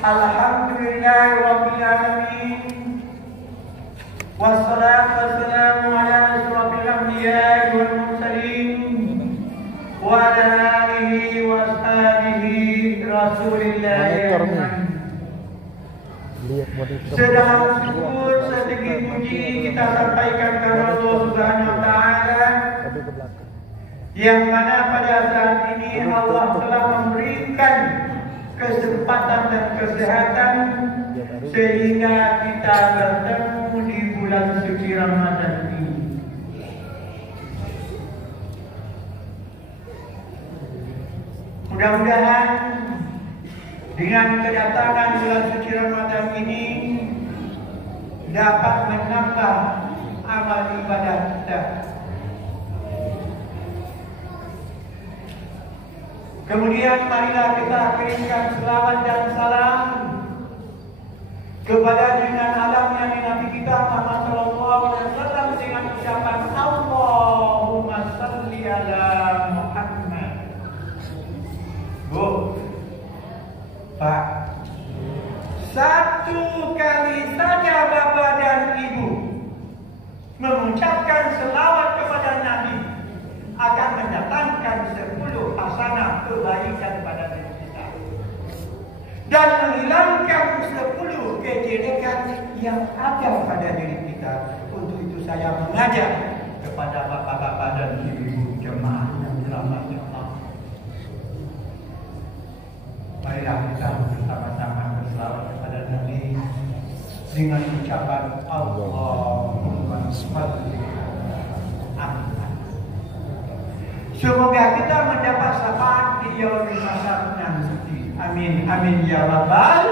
Alhamdulillahirabbil alamin. Wassalatu wassalamu ala asyrafil anbiya'i wal mursalin wa ala alihi wa ashabihi Rasulillah. Lihat monitor. Sedang syukur sedikit puji kita sampaikan kepada Allah Subhanahu wa taala, Tapi ke belakang. yang mana pada saat ini Allah telah memberikan kesempatan dan kesehatan sehingga kita bertemu di bulan suci Ramadan ini. Mudah-mudahan dengan kedatangan bulan suci Ramadan ini dapat menambah amal ibadah kita. Kemudian marilah kita kirimkan selawat dan salam kepada junjungan alam yang Nabi kita Muhammad sallallahu alaihi wasallam dengan ucapan Allahumma shalli ala Muhammad. Bu, Pak, satu kali saja Bapak dan Ibu mengucapkan selawat kepada Nabi akan mendatangkan 10 hasanah kebaikan pada diri kita dan menghilangkan 10 kejelekan yang ada pada diri kita. Untuk itu saya mengajak kepada bapak-bapak dan ibu-ibu jemaah yang dirahmati Allah, marilah kita bersama-sama berselawat kepada Nabi dengan ucapan Allahumma shalli ala Muhammad. Semoga kita mendapat syafaat di yaumil mahsyar nanti. Amin amin ya rabbal.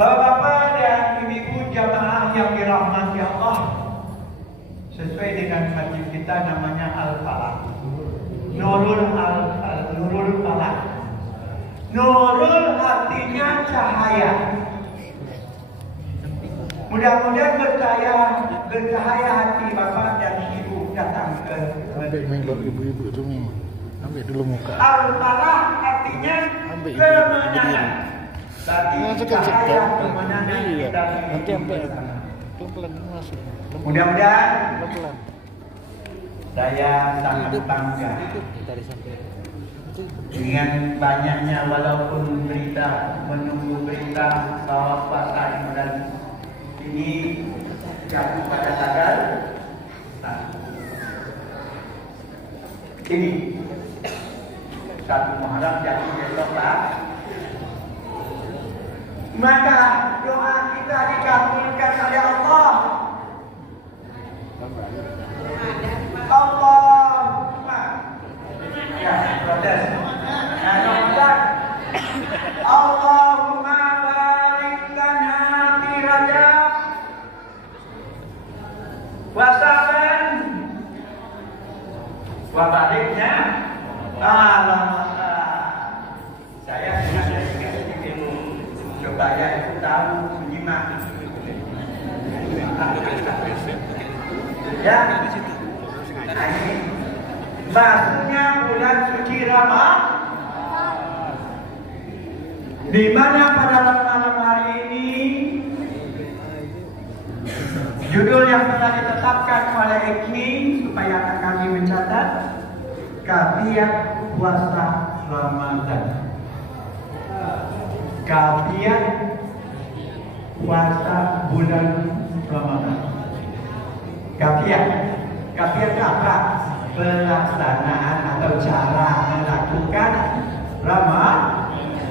Bapak-bapak dan ibu-ibu jamaah yang dirahmati Allah, sesuai dengan masjid kita namanya Al-Falah. Nurul Falah. Nurul artinya cahaya. Mudah-mudahan bercahaya hati bapak dan ibu datang ke Ambil menggok ibu-ibu itu nih. Ambil dulu muka. Al-Falah artinya Ambil kemenangan. Tadi cahaya kemenangan Iya. kita Nanti ambil bersama. pelan-pelan masuk. Mudah-mudahan Pelan-pelan. saya sangat bangga Dari sampai dengan banyaknya walaupun berita menunggu berita bahwa puasa bulan ini jatuh pada tanggal ini 1 Muharram jatuh besok lah. Maka doa kita dikabulkan oleh Allah. Allahumma ya protes. Allahumma barik lana fi Rajab wa Sa'ban wa baliknya saya sedikit supaya itu tahu menyimak ya. Nah, ini maksudnya bulan suci Ramadan. Di mana pada malam hari ini judul yang telah ditetapkan oleh Eki supaya kami mencatat kafiat puasa Ramadan. Kafiat puasa bulan Ramadan. Kafiat itu apa? Pelaksanaan atau cara melakukan bulan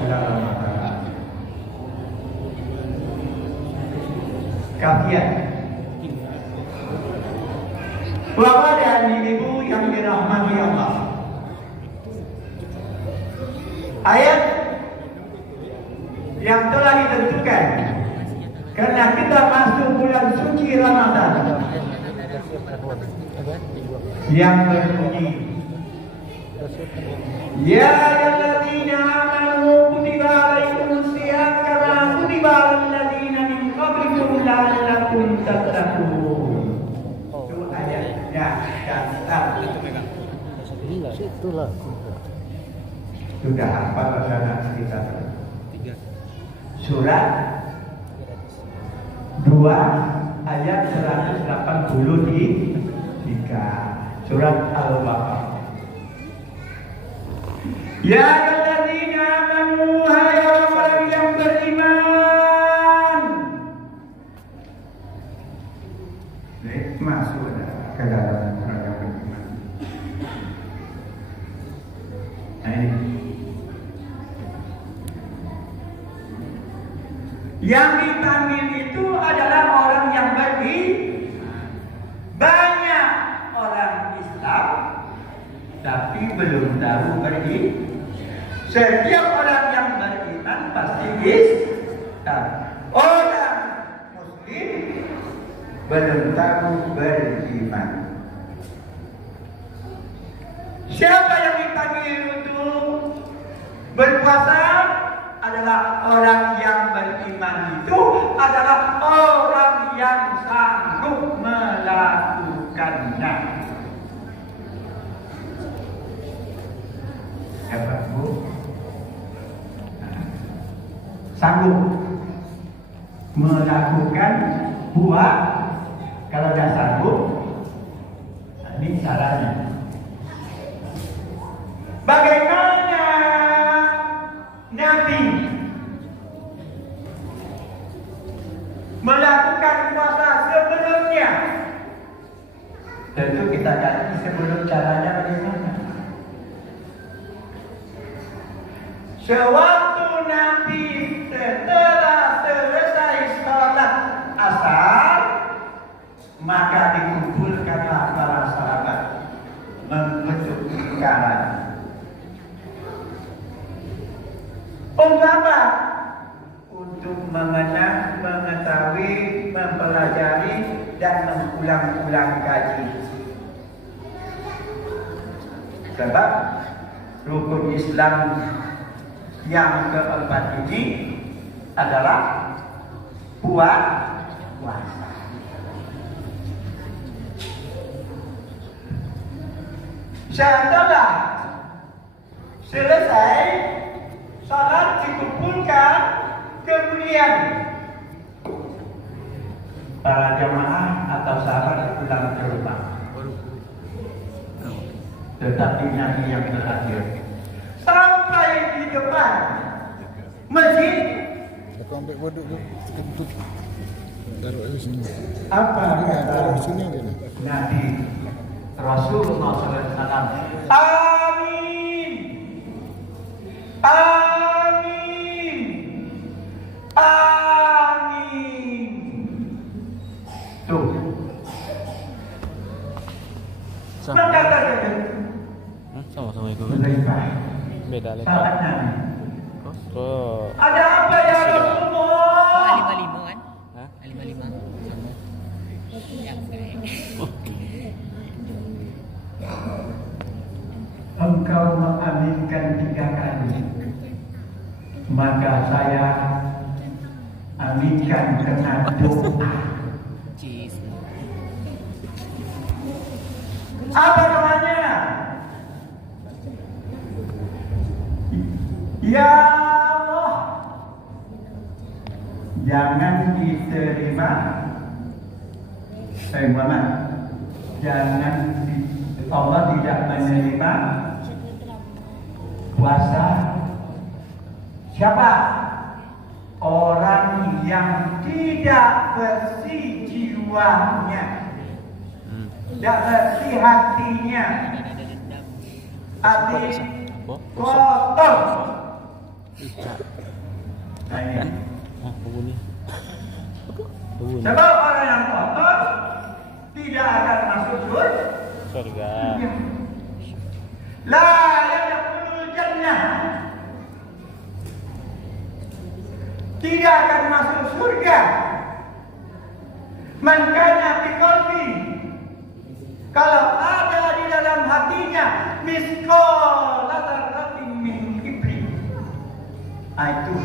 Ramadan. Kafiat. Bapak dan Ibu yang dirahmati Allah. Ayat yang telah ditentukan karena kita masuk bulan suci Ramadan yang berbunyi, ya ayyuhalladzina amanu kutiba alaikumus shiyam kama kutiba alal ladzina min qablikum la'allakum tattaqun. Itu ayatnya dan Itulah. sudah hafal anak kita. Surat 2 ayat 183. Surat Al-Baqarah. Ya ayyuhalladzina amanu, hai orang yang beriman. Masuk ke dalam orang yang beriman. Nah ini. Yang dipanggil itu adalah orang yang banyak orang Islam tapi belum tahu beriman. Setiap orang yang beriman pasti Islam. Orang Muslim belum tahu beriman. Siapa yang dipanggil untuk berpuasa? Adalah orang yang beriman itu adalah orang yang sanggup melakukannya. Hebat Bu. Sanggup melakukan buat. Kalau tidak sanggup, ini caranya. Bagaimana Nabi melakukan puasa sebelumnya? Tentu kita cari sebelum caranya bagaimana. Sewaktu Nabi setelah selesai sholat asar, maka dikumpulkanlah para sahabat membentuk lingkaran. Untuk apa? Untuk mengenang, mengetahui, mempelajari dan mengulang-ulang kaji. Sebab rukun Islam yang keempat ini adalah puasa. Setelah selesai salat dikumpulkan, kemudian para jamaah atau sahabat pulang ke rumah. Tetapi Nabi yang terakhir sampai di depan masjid. Aku ambil waduk tu, kentut. Taruh di sini. Apa Taruh di sini dia. Nabi Rasulullah SAW? Amin. Amin. Amin. Tuh. Maka kata Sama-sama itu. Beda lepas. sahabat Nabi. Oh. Ada apa ya Rasulullah? A55 kan? Hah? A55 sama. Ya, enggak. Engkau mengaminkan 3 kali, maka saya aminkan kena doa. Cheese. Apa doanya? Ya Allah, jangan diterima. Muhammad, Allah tidak menerima puasa siapa? Orang yang tidak bersih jiwanya, tidak bersih hatinya, hati kotor. Nah ini. Sebab orang yang kotor tidak akan masuk surga. La yadkhulul jannah, tidak akan masuk surga. Man kana fi qalbi, kalau ada di dalam hatinya misqal dzarratin min kibri, itu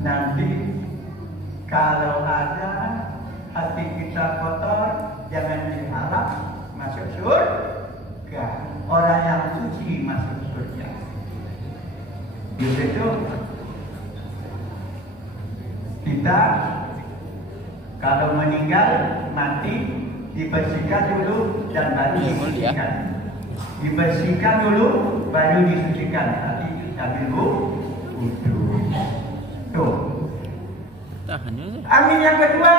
nanti kalau ada hati kita kotor, jangan diharap masuk surga. Orang yang suci masuk surga. Begitu. Kita kalau meninggal mati dibersihkan dulu dan baru disucikan. Dibersihkan dulu baru disucikan. Nanti ambil wudu. Tuh. Amin yang kedua.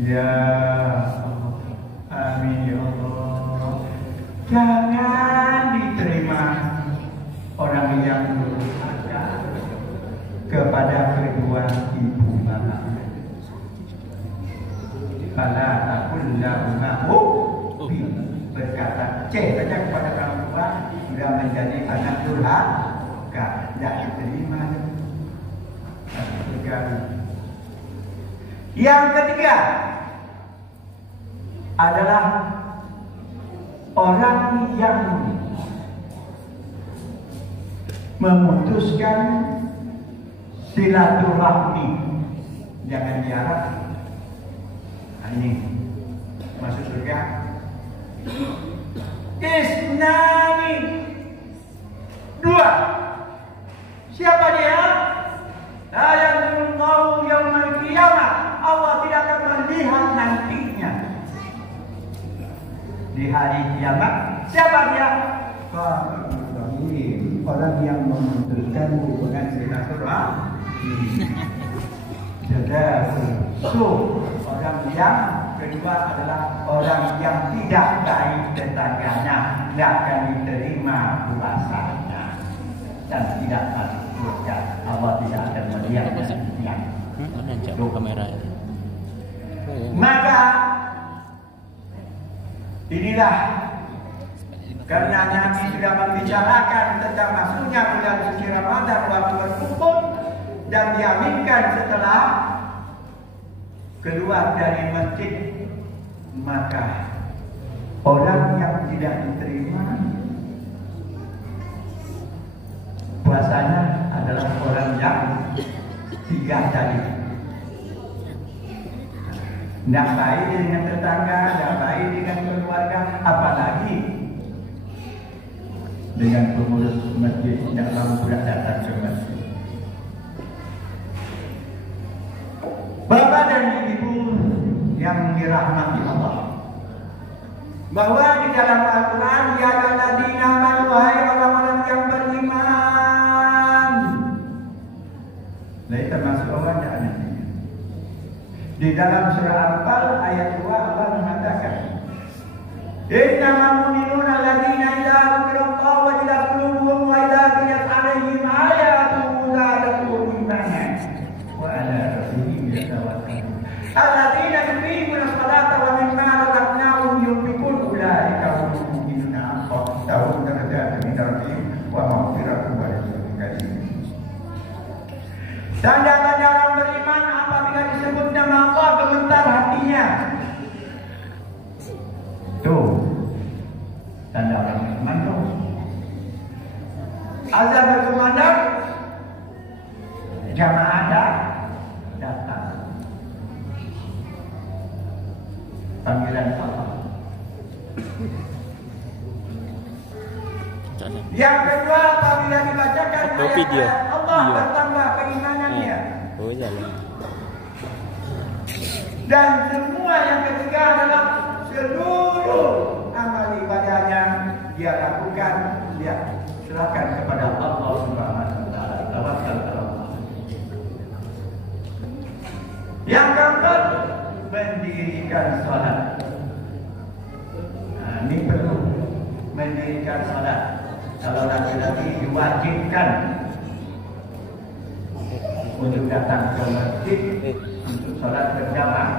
Ya amin ya Allah. Jangan diterima orang yang durhaka kepada kedua ibu bapaknya. Fala taqul lahuma berkata C saja kepada orang tua sudah menjadi anak durhaka, tidak diterima. Yang ketiga adalah orang yang memutuskan silaturahmi, jangan diharap ini masuk surga. Isnani, dua. Siapa dia? La yanzuru yaumal qiyamah, Allah tidak akan melihat nantinya di hari kiamat. Siapa dia? Orang yang memutuskan hubungan silaturahmi. Orang yang kedua adalah orang yang tidak baik tetangganya, tidak akan diterima puasanya dan tidak masuk surga. Allah tidak akan melihatnya. Kamera. Maka inilah karena Nabi sudah membicarakan tentang masuknya bulan suci Ramadan waktu berkumpul dan diaminkan setelah keluar dari masjid, maka orang yang tidak diterima puasanya adalah orang yang tiga tadi. Tidak baik dengan tetangga, tidak baik dengan keluarga, apalagi dengan pengurus masjid tidak mau pula datang ke masjid. Bapak dan Ibu yang dirahmati Allah, bahwa di dalam Al-Quran ya alladzina amanu, wahai orang-orang yang beriman. Nah, termasuk orang yang ada. Di dalam surah Al-Anfal ayat 2 Allah mengatakan, innamal mu'minuna alladzina idza dzukirallahu wajilat qulubuhum wa idza tuliyat 'alaihim ayatuhu zadatuhum imanan wa 'ala rabbihim yatawakkalun. Alladzina yuqimuna as-salata wa mimma razaqnahum yunfiqun ulaika humul mu'minuna haqqan darajatun 'inda rabbihim wa maghfiratun wa rizqun karim. Tanda-tanda orang beriman apabila disebut nama Allah gemetar hatinya. Tuh, tanda orang beriman tuh. Azan berkumandang, jamaah datang. Panggilan Allah. Yang kedua, apabila dibacakan video. ayat Allah Iya. bertambah keimanannya. Oh jalan. Dan semua yang ketiga adalah seluruh amal ibadahnya dia lakukan, dia serahkan kepada Allah Subhanahu wa taala. Tawakal kepada Allah. Yang keempat, mendirikan salat. Ini perlu mendirikan salat. Kalau laki-laki diwajibkan untuk datang ke masjid untuk salat berjamaah.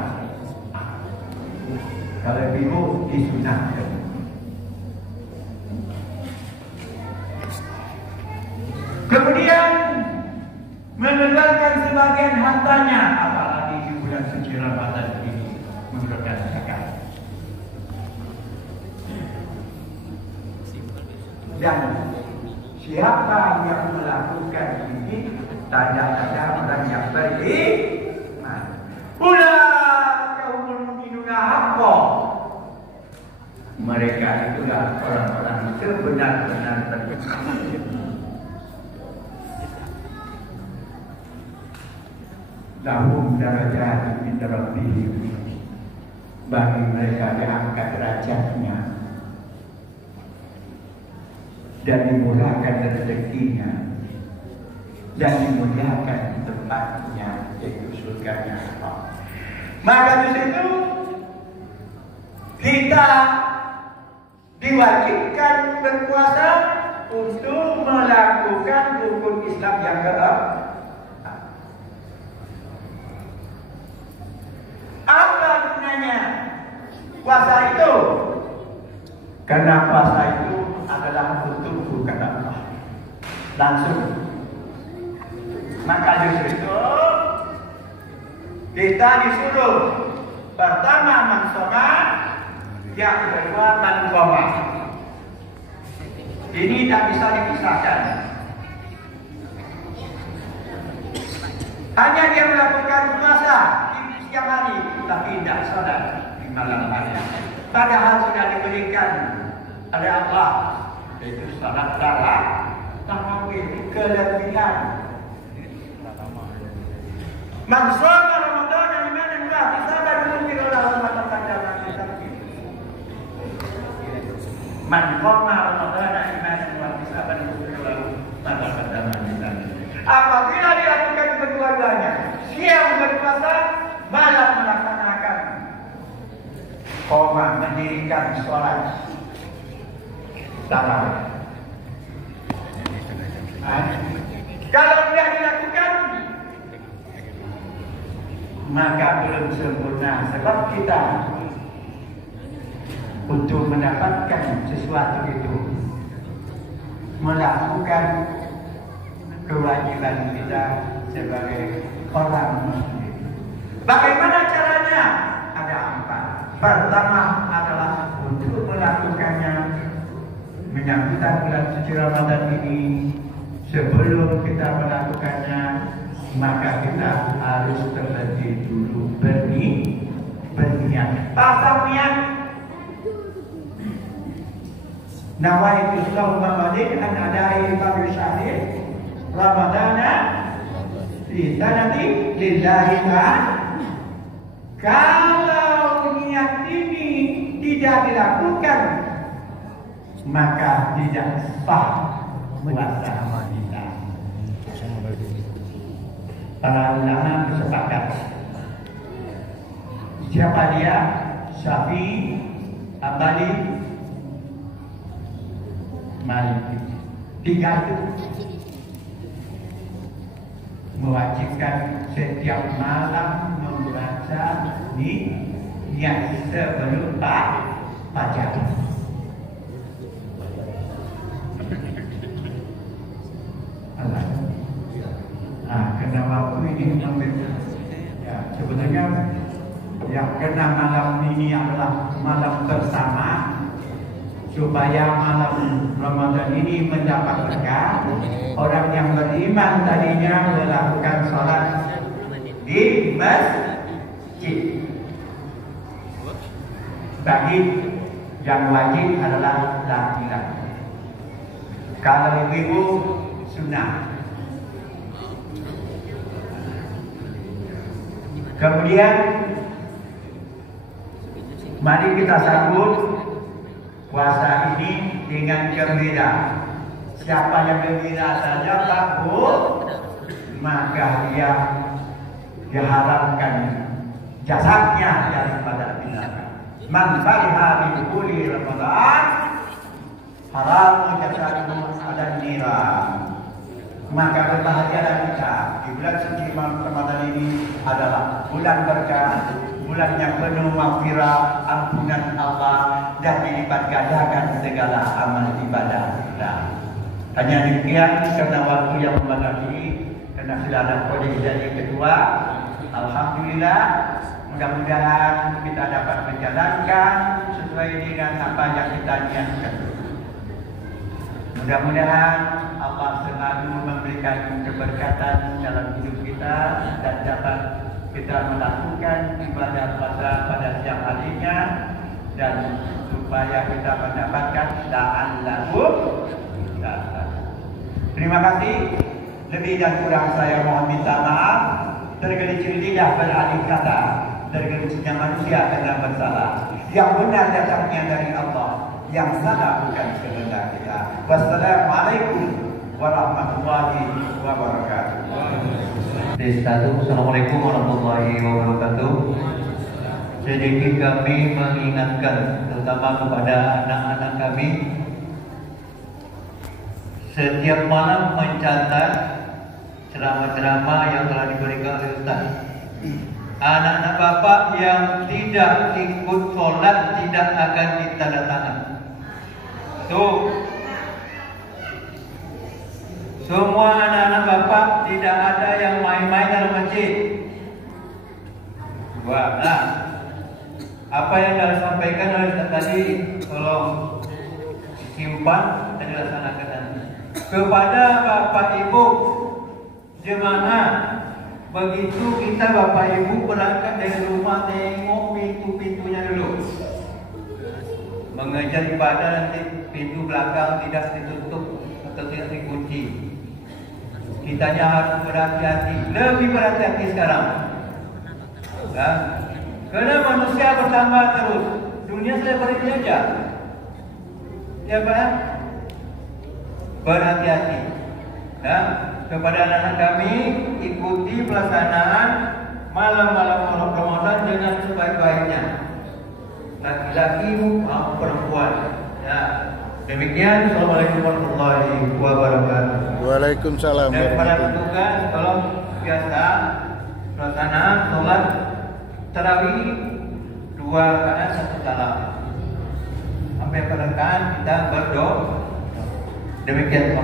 Kalau ibu disunahkan. Kemudian mengeluarkan sebagian hartanya, apalagi di bulan suci Ramadan ini, mengeluarkan zakat. Dan siapa yang melakukan ini tanda-tanda orang yang beriman. Ulaika humul mu'minuna haqqan. Mereka itulah orang-orang sebenar-benar beriman. Lahum darajatun inda rabbihim. Bagi mereka diangkat derajatnya dan dimurahkan rezekinya dan dimuliakan tempatnya, yaitu surganya Allah. Maka di situ kita diwajibkan berpuasa untuk melakukan rukun Islam yang keempat. Apa gunanya puasa itu? Karena puasa itu adalah untuk bukan Allah langsung. Maka justru itu kita disuruh pertama mensoma, yang kedua mengkoma. Ini tak bisa dipisahkan. Hanya dia melakukan puasa di siang hari, tapi tidak salat di malam hari. Padahal sudah diberikan oleh Allah, yaitu salat tarawih kelebihan. Man shoma Ramadan imanan wa ihtisaban ghufira lahu ma taqaddama min dhanbihi. Man qama Ramadan imanan wa ihtisaban ghufira lahu ma taqaddama min dhanbihi. Apabila dilakukan kedua-duanya, siang berpuasa, malam melaksanakan qoma, mendirikan sholat tarawih. Kalau tidak dilakukan, maka belum sempurna. Sebab kita untuk mendapatkan sesuatu itu melakukan kewajiban kita sebagai orang muslim. Bagaimana caranya? Ada empat. Pertama adalah untuk melakukannya menyambutkan bulan suci Ramadan ini. Sebelum kita melakukannya, maka kita harus terlebih dulu berniat. Pasang niat. Nawaitu shauma ghadin an adai fardhu syahri Ramadana fi sanati lillahi ta'ala. Kalau niat ini tidak dilakukan, maka tidak sah puasa kita. Para ulama bersepakat. Siapa dia? Syafi'i, Hambali, Maliki. Tiga itu mewajibkan setiap malam membaca niat sebelum fajar. Kena waktu ini ya, sebenarnya yang kena malam ini adalah malam bersama, supaya malam Ramadan ini mendapat berkah. Orang yang beriman tadinya melakukan sholat di masjid. Bagi yang wajib adalah laki-laki. Kalau ibu sunnah. Kemudian mari kita sambut puasa ini dengan gembira. Siapa yang gembira saja Pak Bu, maka dia diharapkan jasadnya daripada binatang. Man fariha bi dukhuli Ramadan haram jasadmu ada niran. Maka berbahagialah kita di bulan suci Ramadan ini adalah bulan berkah, bulan yang penuh maghfirah, ampunan Allah, dan dilipat gandakan segala amal ibadah kita. Hanya demikian karena waktu yang membatasi, karena sudah ada proyek jadi kedua. Alhamdulillah, mudah-mudahan kita dapat menjalankan sesuai dengan apa yang kita niatkan. Mudah-mudahan Allah selalu memberikan keberkatan dalam hidup kita dan dapat kita melakukan ibadah puasa pada siang harinya dan supaya kita mendapatkan la'allahum. Terima kasih. Lebih dan kurang saya mohon minta maaf. Tergelincir lidah beralih kata, tergelincirnya manusia karena bersalah. Yang benar datangnya dari Allah, yang salah bukan kehendak kita. Wassalamualaikum warahmatullahi wabarakatuh. Assalamualaikum warahmatullahi wabarakatuh. Sedikit kami mengingatkan terutama kepada anak-anak kami, setiap malam mencatat ceramah-ceramah yang telah diberikan oleh Ustaz. Anak-anak bapak yang tidak ikut sholat tidak akan ditandatangan. Tuh, semua anak-anak bapak tidak ada yang main-main dalam masjid. Nah, apa yang telah disampaikan oleh Ustaz tadi tolong simpan dan dilaksanakan nanti. Kepada bapak ibu jemaah, begitu kita bapak ibu berangkat dari rumah, tengok pintu-pintunya dulu. Mengejar ibadah nanti pintu belakang tidak ditutup atau tidak dikunci. Kitanya harus berhati-hati, lebih berhati-hati sekarang. Ya. Karena manusia bertambah terus, dunia seperti aja. Ya Pak, berhati-hati. Ya. Kepada anak-anak kami, ikuti pelaksanaan malam-malam Ramadan dengan sebaik-baiknya. Laki-laki maupun perempuan. Ya. Demikian. Assalamualaikum warahmatullahi wabarakatuh. Waalaikumsalam. Dan para petugas, tolong biasa pelaksanaan sholat tarawih 2 rakaat 1 salam. Sampai pada kita berdoa. Demikian.